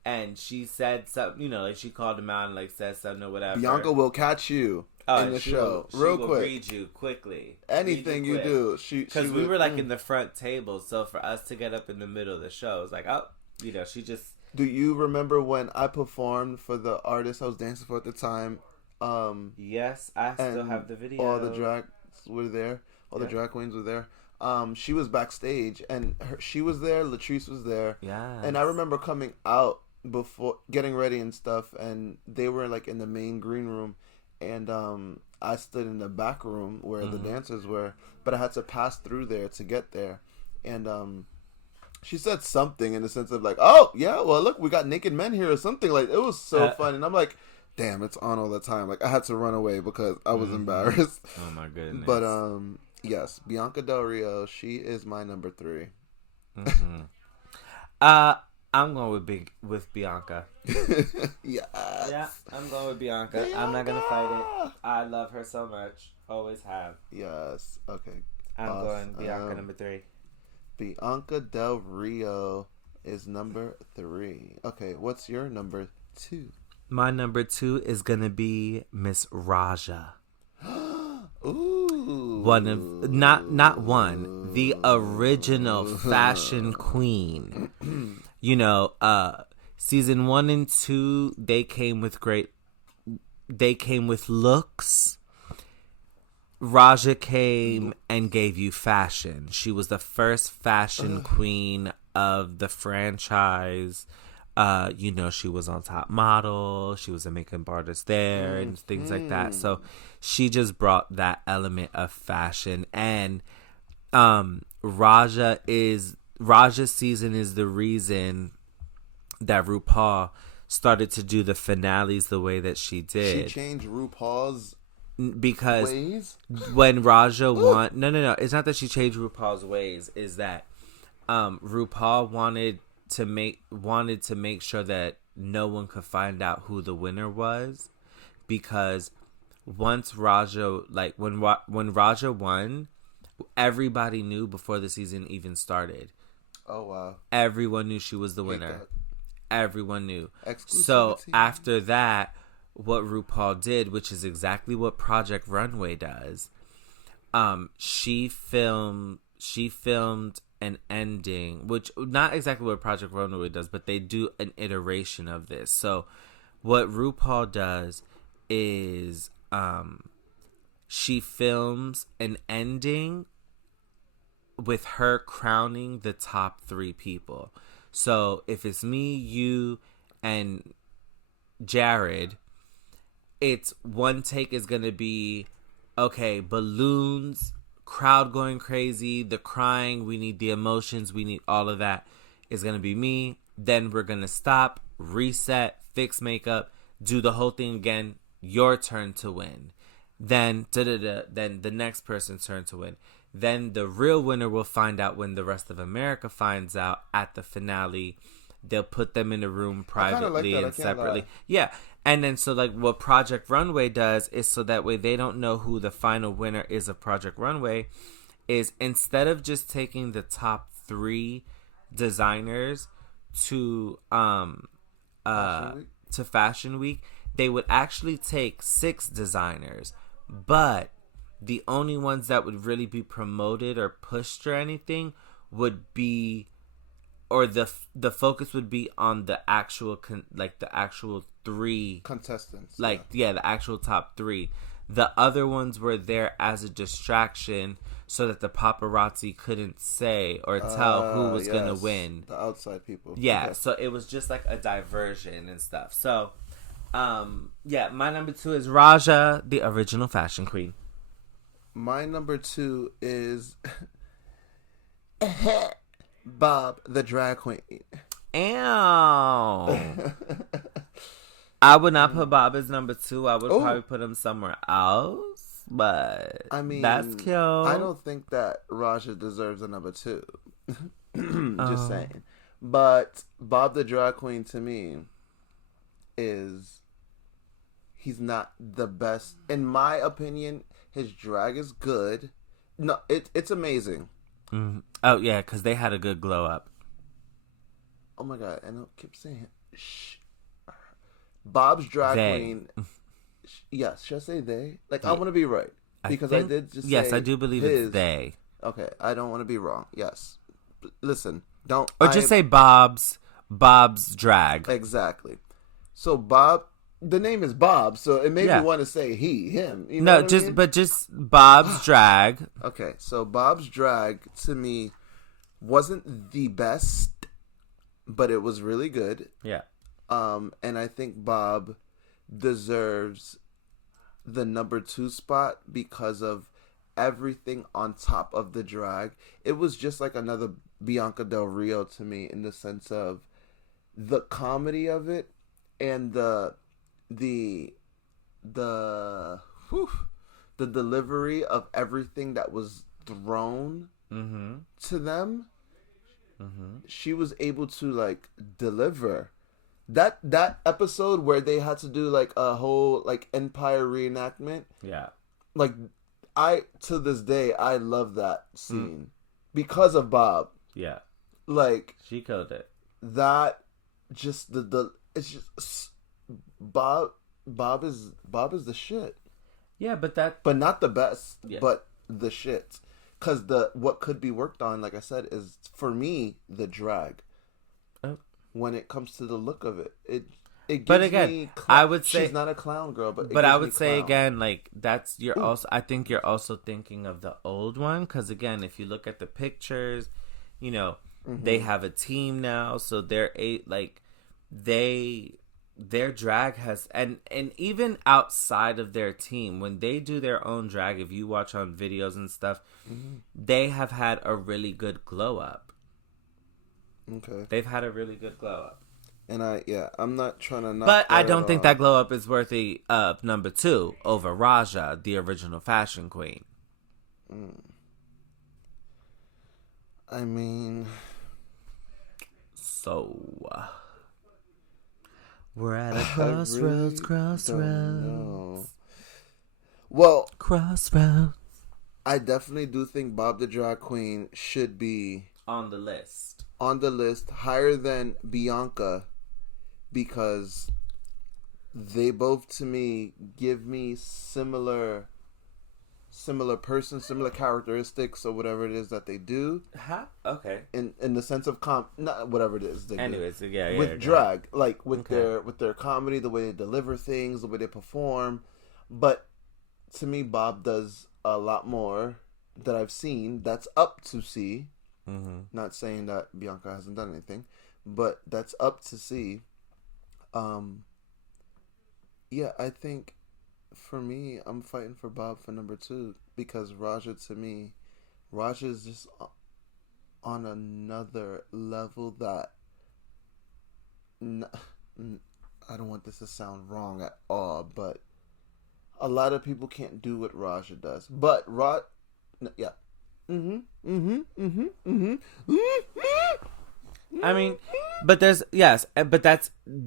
and she said something, like she called him out and like said something or whatever. Bianca will catch you in the show real quick. She will read you quickly. Anything you do, because we were like in the front table, so for us to get up in the middle of the show, it was like, she just. Do you remember when I performed for the artist I was dancing for at the time? Yes, I still have the video. All the drags were there. All the drag queens were there. She was backstage, and she was there. Latrice was there. Yeah. And I remember coming out before getting ready and stuff, and they were like in the main green room, and I stood in the back room where the dancers were, but I had to pass through there to get there, and she said something in the sense of like, oh yeah, well look, we got naked men here or something. Like, it was so fun, and I'm like, damn, it's on all the time. Like, I had to run away because I was embarrassed. Oh my goodness. But yes, Bianca Del Rio, she is my number 3. Mm-hmm. I'm going with Bianca. Yes. Yeah, I'm going with Bianca. I'm not gonna fight it. I love her so much. Always have. Yes. Okay. I'm going Bianca number 3. Bianca Del Rio is number 3. Okay, what's your number 2? My number 2 is gonna be Miss Raja. Ooh. The original fashion queen. Season 1 and 2, they came with looks. Raja came and gave you fashion. She was the first fashion queen of the franchise. She was on Top Model. She was a makeup artist there and things like that. So she just brought that element of fashion. And Raja's season is the reason that RuPaul started to do the finales the way that she did. She changed RuPaul's because ways? When Raja won, no, it's not that she changed RuPaul's ways. Is that RuPaul wanted to make sure that no one could find out who the winner was, because once Raja, like when Raja won, everybody knew before the season even started. Oh wow! Everyone knew she was the winner. Everyone knew. Exclusivity. So after that, what RuPaul did, which is exactly what Project Runway does, she filmed an ending, which not exactly what Project Runway does, but they do an iteration of this. So what RuPaul does is she films an ending with her crowning the top 3 people. So if it's me, you, and Jared, it's one take is going to be, okay, balloons, crowd going crazy, the crying, we need the emotions, we need all of that, is going to be me. Then we're going to stop, reset, fix makeup, do the whole thing again, your turn to win. Then then the next person's turn to win. Then the real winner will find out when the rest of America finds out at the finale. They'll put them in a room privately and separately. Yeah. And then so like what Project Runway does is so that way they don't know who the final winner is of Project Runway, is instead of just taking the top 3 designers to to Fashion Week, they would actually take 6 designers, but the only ones that would really be promoted or pushed or anything would be, or the focus would be on the actual the actual 3 contestants. The actual top 3. The other ones were there as a distraction so that the paparazzi couldn't say or tell who was going to win. The outside people. Yeah, okay. So it was just like a diversion and stuff. So, my number 2 is Raja, the original fashion queen. My number 2 is Bob, the drag queen. Ow. I would not put Bob as number 2. I would probably put him somewhere else. But I mean, that's cute. I don't think that Raja deserves a number 2. Just saying. But Bob the drag queen to me he's not the best. In my opinion, his drag is good. No, it's amazing. Mm-hmm. Oh yeah, because they had a good glow up. Oh my god, I keep saying shh. Bob's drag queen. Yes, should I say they? Like, I want to be right. Because I did just say yes, I do believe it's they. Okay, I don't want to be wrong. Yes. Listen, don't. Or just say Bob's drag. Exactly. So Bob, the name is Bob, so it made me want to say he, him. You know what I mean? But just Bob's drag. Okay, so Bob's drag to me wasn't the best, but it was really good. Yeah. And I think Bob deserves the number 2 spot because of everything on top of the drag. It was just like another Bianca Del Rio to me in the sense of the comedy of it and the delivery of everything that was thrown to them. She was able to like deliver. That episode where they had to do like a whole like Empire reenactment. Yeah. Like to this day I love that scene because of Bob. Yeah. Like she killed it. That just it's just Bob is the shit. Yeah, but not the best, but the shit. Cuz what could be worked on, like I said, is for me the drag. When it comes to the look of it gives but again, me I would say she's not a clown girl, but I would say again, like I think you're also thinking of the old one, because again, if you look at the pictures, you know, they have a team now, so their drag has and even outside of their team, when they do their own drag, if you watch on videos and stuff, they have had a really good glow up. Okay. They've had a really good glow up. And I'm not trying to knock but I don't think that glow up is worthy of number 2 over Raja, the original fashion queen. I mean, so we're at a crossroads. Well, crossroads. I definitely do think Bob the drag queen should be on the list. On the list, higher than Bianca, because they both to me give me similar person, similar characteristics, or whatever it is that they do. Okay. In the sense of not whatever it is they anyways, do. With drag, like with their comedy, the way they deliver things, the way they perform. But to me, Bob does a lot more that I've seen. That's up to see. Not saying that Bianca hasn't done anything, but that's up to see. I think for me, I'm fighting for Bob for number 2 because Raja is just on another level that I don't want this to sound wrong at all, but a lot of people can't do what Raja does. But I mean, but that's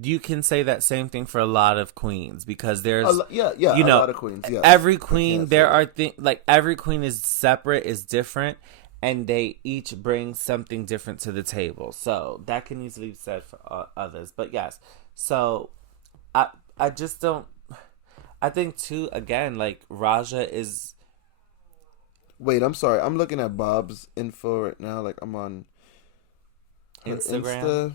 you can say that same thing for a lot of queens, because there's a lot of queens. Yes. Every queen, there are things like every queen is separate, is different, and they each bring something different to the table. So that can easily be said for others. But yes, so I just don't. I think too. Again, like Raja is. Wait, I'm sorry. I'm looking at Bob's info right now. Like I'm on her Instagram. Insta.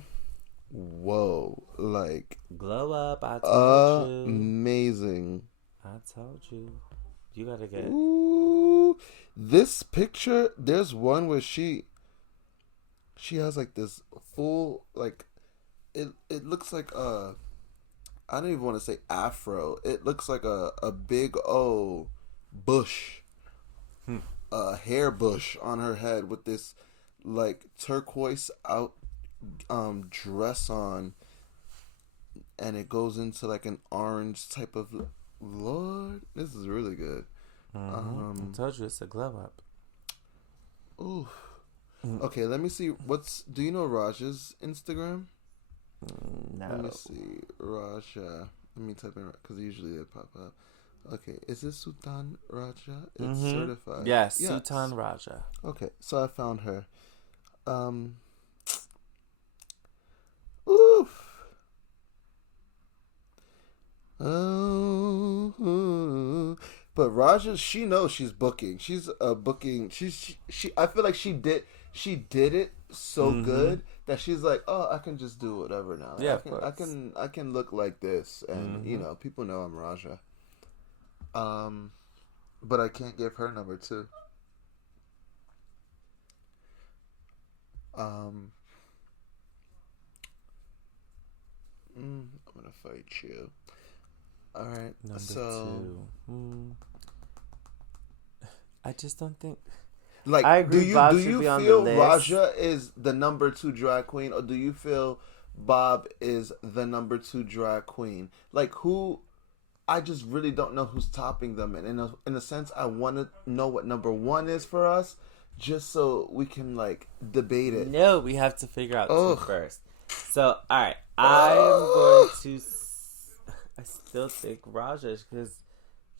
Whoa, like Glow up. I told you. Amazing. I told you. You gotta get. Ooh, this picture. There's one where she has like this full like it looks like I don't even want to say afro. It looks like a big bush, a hair bush on her head with this like turquoise out dress on, and it goes into like an orange type of. Lord, this is really good. I told you it's a glow up. Ooh. Okay, let me see. Do you know Raja's Instagram? No. Let me see. Raja. Let me type in because usually they pop up. Okay, is this Sultan Raja? It's certified. Yes, Sultan Raja. Okay, so I found her. Oof. Oh, but Raja, she knows she's booking. She's booking. She. I feel like she did it so good that she's like, oh, I can just do whatever now. Yeah, I can look like this, and people know I'm Raja. But I can't give her number 2. I'm gonna fight you. All right, number 2. I just don't think. Like, I agree, do you feel Raja is the number 2 drag queen, or do you feel Bob is the number 2 drag queen? Like, who? I just really don't know who's topping them, and in a sense, I want to know what number 1 is for us, just so we can like debate it. No, we have to figure out 2 first. So, all right, I am going to. I still think Raja, because,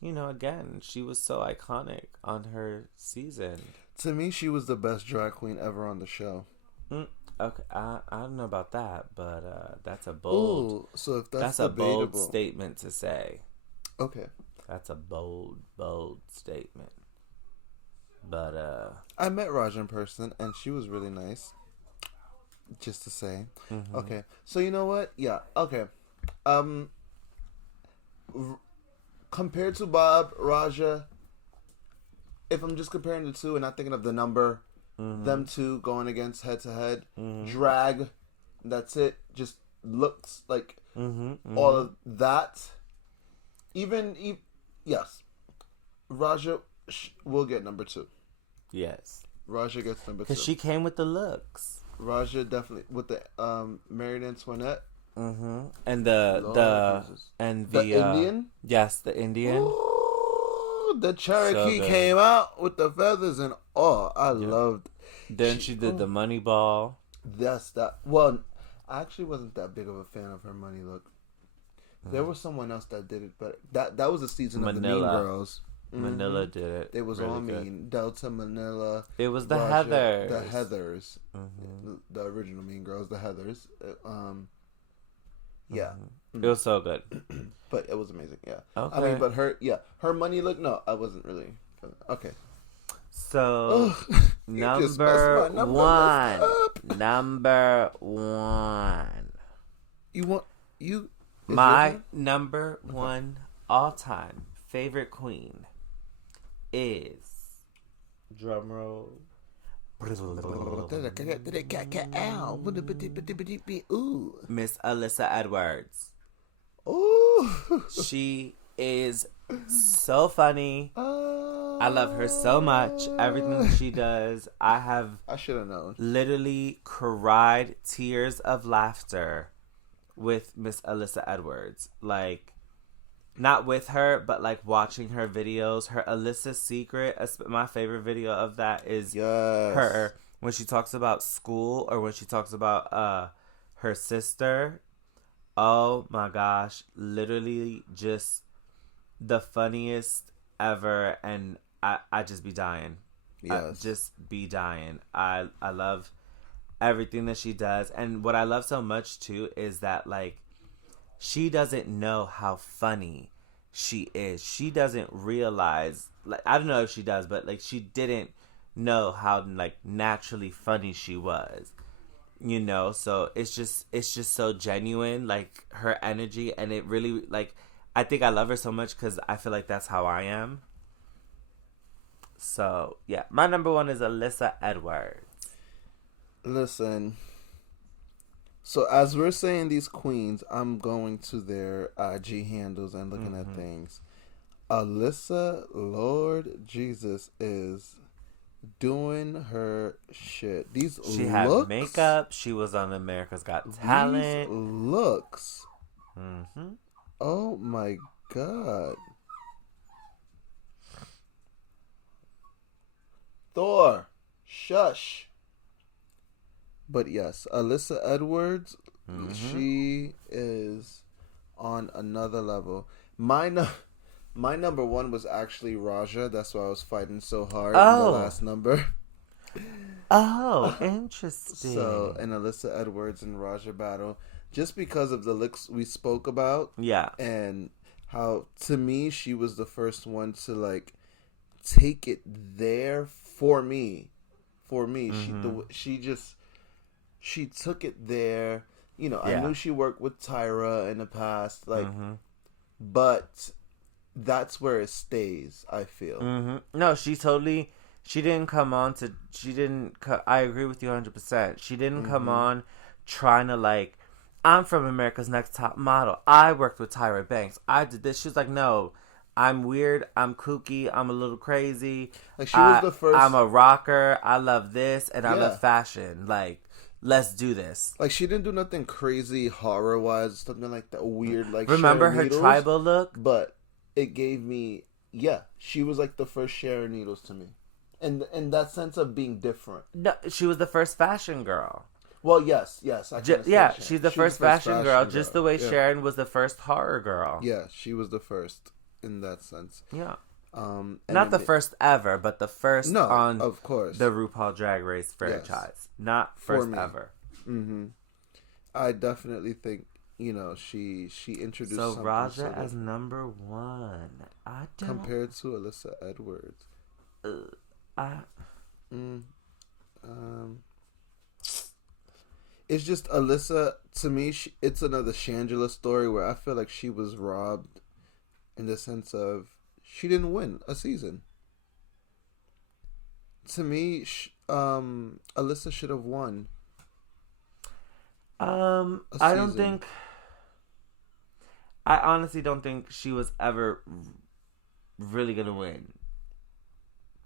again, she was so iconic on her season. To me, she was the best drag queen ever on the show. Okay, I don't know about that, but that's a bold. Ooh, so if that's a bold statement to say. Okay, that's a bold statement. But I met Raja in person, and she was really nice. Just to say, okay. So you know what? Yeah. Okay. Compared to Bob, Raja, if I'm just comparing the 2 and not thinking of the number, them 2 going against head to head, drag, that's it. Just looks like all of that. Yes, Raja will get number 2. Yes, Raja gets number 2 because she came with the looks. Raja definitely with the Marie Antoinette. And the Indian. Yes, the Indian. Ooh, the Cherokee came out with the feathers and all. I loved. Then she did the money ball. That's that. Well, I actually wasn't that big of a fan of her money look. There was someone else that did it, but that was the season of the Mean Girls. Manila did it. It was really all mean. Delta, Manila. It was the Heathers. The Heathers. The original Mean Girls. The Heathers. Yeah. It was so good. But it was amazing. Yeah. Okay. I mean, but her money look. No, I wasn't really. Okay. So number 1. Number 1. My number 1 all-time favorite queen is, drumroll, Miss Alyssa Edwards. Ooh. She is so funny. I love her so much. Everything she does, I should have known. Literally cried tears of laughter with Miss Alyssa Edwards. Like, not with her, but like watching her videos. Her Alyssa Secret, my favorite video of that is her when she talks about school, or when she talks about her sister. Oh my gosh, literally just the funniest ever, and I just be dying. Yes. Just be dying. I love everything that she does, and what I love so much too is that, like, she doesn't know how funny she is. She doesn't realize, like, I don't know if she does, but like she didn't know how like naturally funny she was. You know, so it's just so genuine, like her energy, and it really, like, I think I love her so much because I feel like that's how I am. So yeah, my number one is Alyssa Edwards. Listen, so as we're saying these queens, I'm going to their IG handles and looking at things. Alyssa, Lord Jesus, is doing her shit. These She looks, had makeup. She was on America's Got Talent. These looks. Mm-hmm. Oh my God. Thor. Shush. But yes, Alyssa Edwards, she is on another level. My number one was actually Raja. That's why I was fighting so hard in the last number. Oh, interesting. So, an Alyssa Edwards and Raja battle, just because of the looks we spoke about. Yeah. And how, to me, she was the first one to, like, take it there for me. For me. She took it there. You know, I knew she worked with Tyra in the past. Like, but that's where it stays, I feel. No, she didn't come on to, I agree with you 100%. She didn't come on trying to, like, I'm from America's Next Top Model. I worked with Tyra Banks. I did this. She was like, no, I'm weird. I'm kooky. I'm a little crazy. Like, she was the first. I'm a rocker. I love this. And I love fashion. Like, let's do this. Like, she didn't do nothing crazy horror-wise. Something like that weird, like, remember Sharon her Needles, tribal look? But it gave me, she was like the first Sharon Needles to me. And in that sense of being different. No, she was the first fashion girl. Well, yes. She's the first fashion girl, just the way Sharon was the first horror girl. Yeah, she was the first in that sense. Yeah. Not the first ever, but the first on of course. the RuPaul Drag Race franchise. Yes. Not first ever. I definitely think, you know, she introduced so Raja as number one. I don't... Compared to Alyssa Edwards. It's just Alyssa, to me, it's another Shangela story where I feel like she was robbed in the sense of she didn't win a season. To me, Alyssa should have won. I honestly don't think she was ever really gonna win.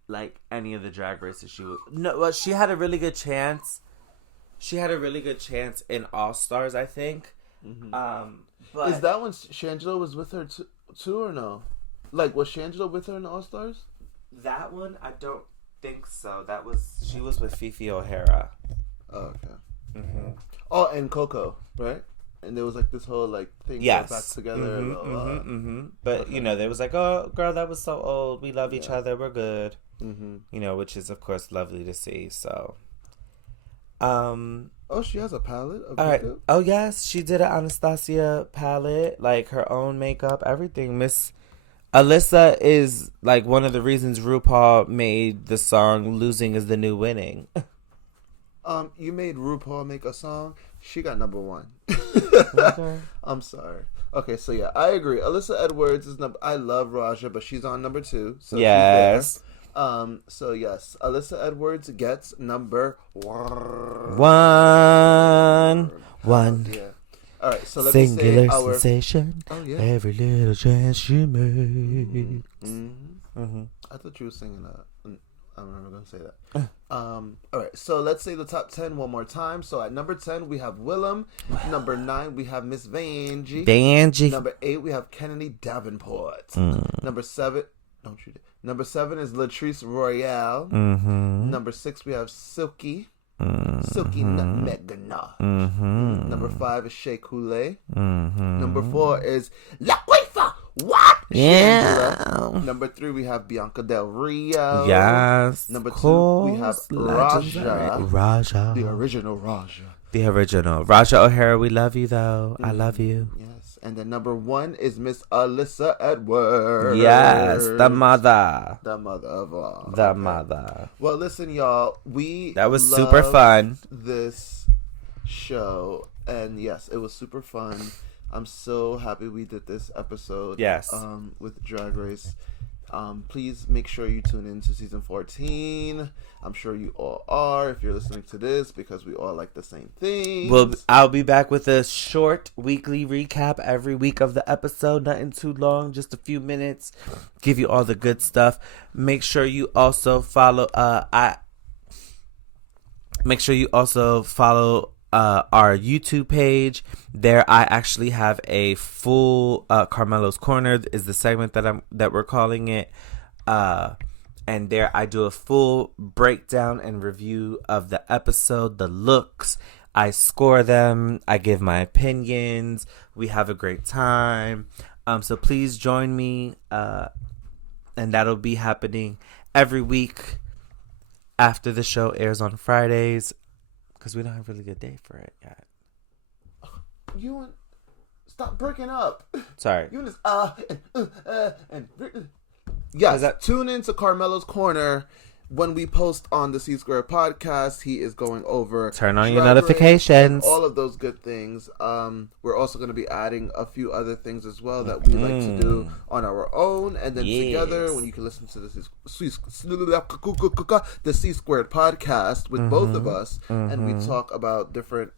Like any of the drag races she was. No, well, she had a really good chance. She had a really good chance in All Stars, I think. But is that when Shangela was with her too, or no? Like, was Shangela with her in All Stars? That one, I don't think so. She was with Fifi O'Hara. Oh, okay. Oh, and Coco, right? And there was like this whole like thing back together. But you know, there was like, oh, girl, that was so old. We love each other. We're good. You know, which is of course lovely to see. So. Oh, she has a palette of makeup? Right. Oh, yes. She did an Anastasia palette, like her own makeup, everything. Miss Alyssa is like one of the reasons RuPaul made the song "Losing is the New Winning." You made RuPaul make a song. She got number one. Okay. I'm sorry. Okay, so yeah, I agree. Alyssa Edwards is I love Raja, but she's on number 2. So yes. She's there. So yes, Alyssa Edwards gets number 1. Yeah. All right, so let Singular me say our sensation. Oh yeah. Every little chance you make. I thought you were singing that. I'm never gonna say that. All right, so let's say the top 10 one more time. So at number 10 we have Willem. Number 9 we have Miss Vanjie. Number 8 we have Kennedy Davenport. Number 7, don't shoot it. Number 7 is Latrice Royale. Number 6 we have Silky. Silky Nutmeg Ganache. Number 5 is Shea Coulee. Number 4 is Laquifa. What? Yeah. Shangela. Number 3 we have Bianca Del Rio. Yes. Number 2 we have Raja. Raja. The original Raja. The original. Raja O'Hara, we love you, though. I love you. Yes. And then number 1 is Miss Alyssa Edwards. Yes, the mother. The mother of all. The mother. Well, listen, y'all. That was super fun. This show. And yes, it was super fun. I'm so happy we did this episode. Yes. With Drag Race. Please make sure you tune in to season 14. I'm sure you all are if you're listening to this because we all like the same things. Well, I'll be back with a short weekly recap every week of the episode. Nothing too long, just a few minutes. Give you all the good stuff. Make sure you also follow. Make sure you also follow our YouTube page. There I actually have a full Carmelo's Corner is the segment that we're calling it, and there I do a full breakdown and review of the episode, the looks. I score them, I give my opinions, we have a great time. So please join me, and that'll be happening every week after the show airs on Fridays. Because we don't have a really good day for it yet. You stop breaking up. Sorry. You and yes. Tune into Carmelo's Corner when we post on the C Square podcast. He is going over. Turn on your notifications. All of those good things. We're also going to be adding a few other things as well that we like to do on our own, and then together when you can listen to the C Squared podcast with both of us, and we talk about different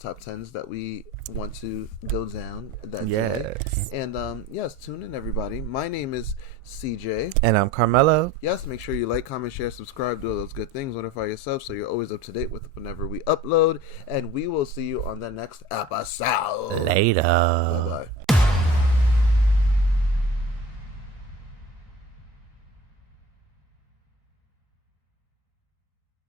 top 10s that we want to go down that day. And yes, tune in, everybody. My name is CJ. And I'm Carmelo. Yes, make sure you like, comment, share, subscribe, do all those good things. Notify yourself so you're always up to date with whenever we upload. And we will see you on the next episode. Later. Bye-bye.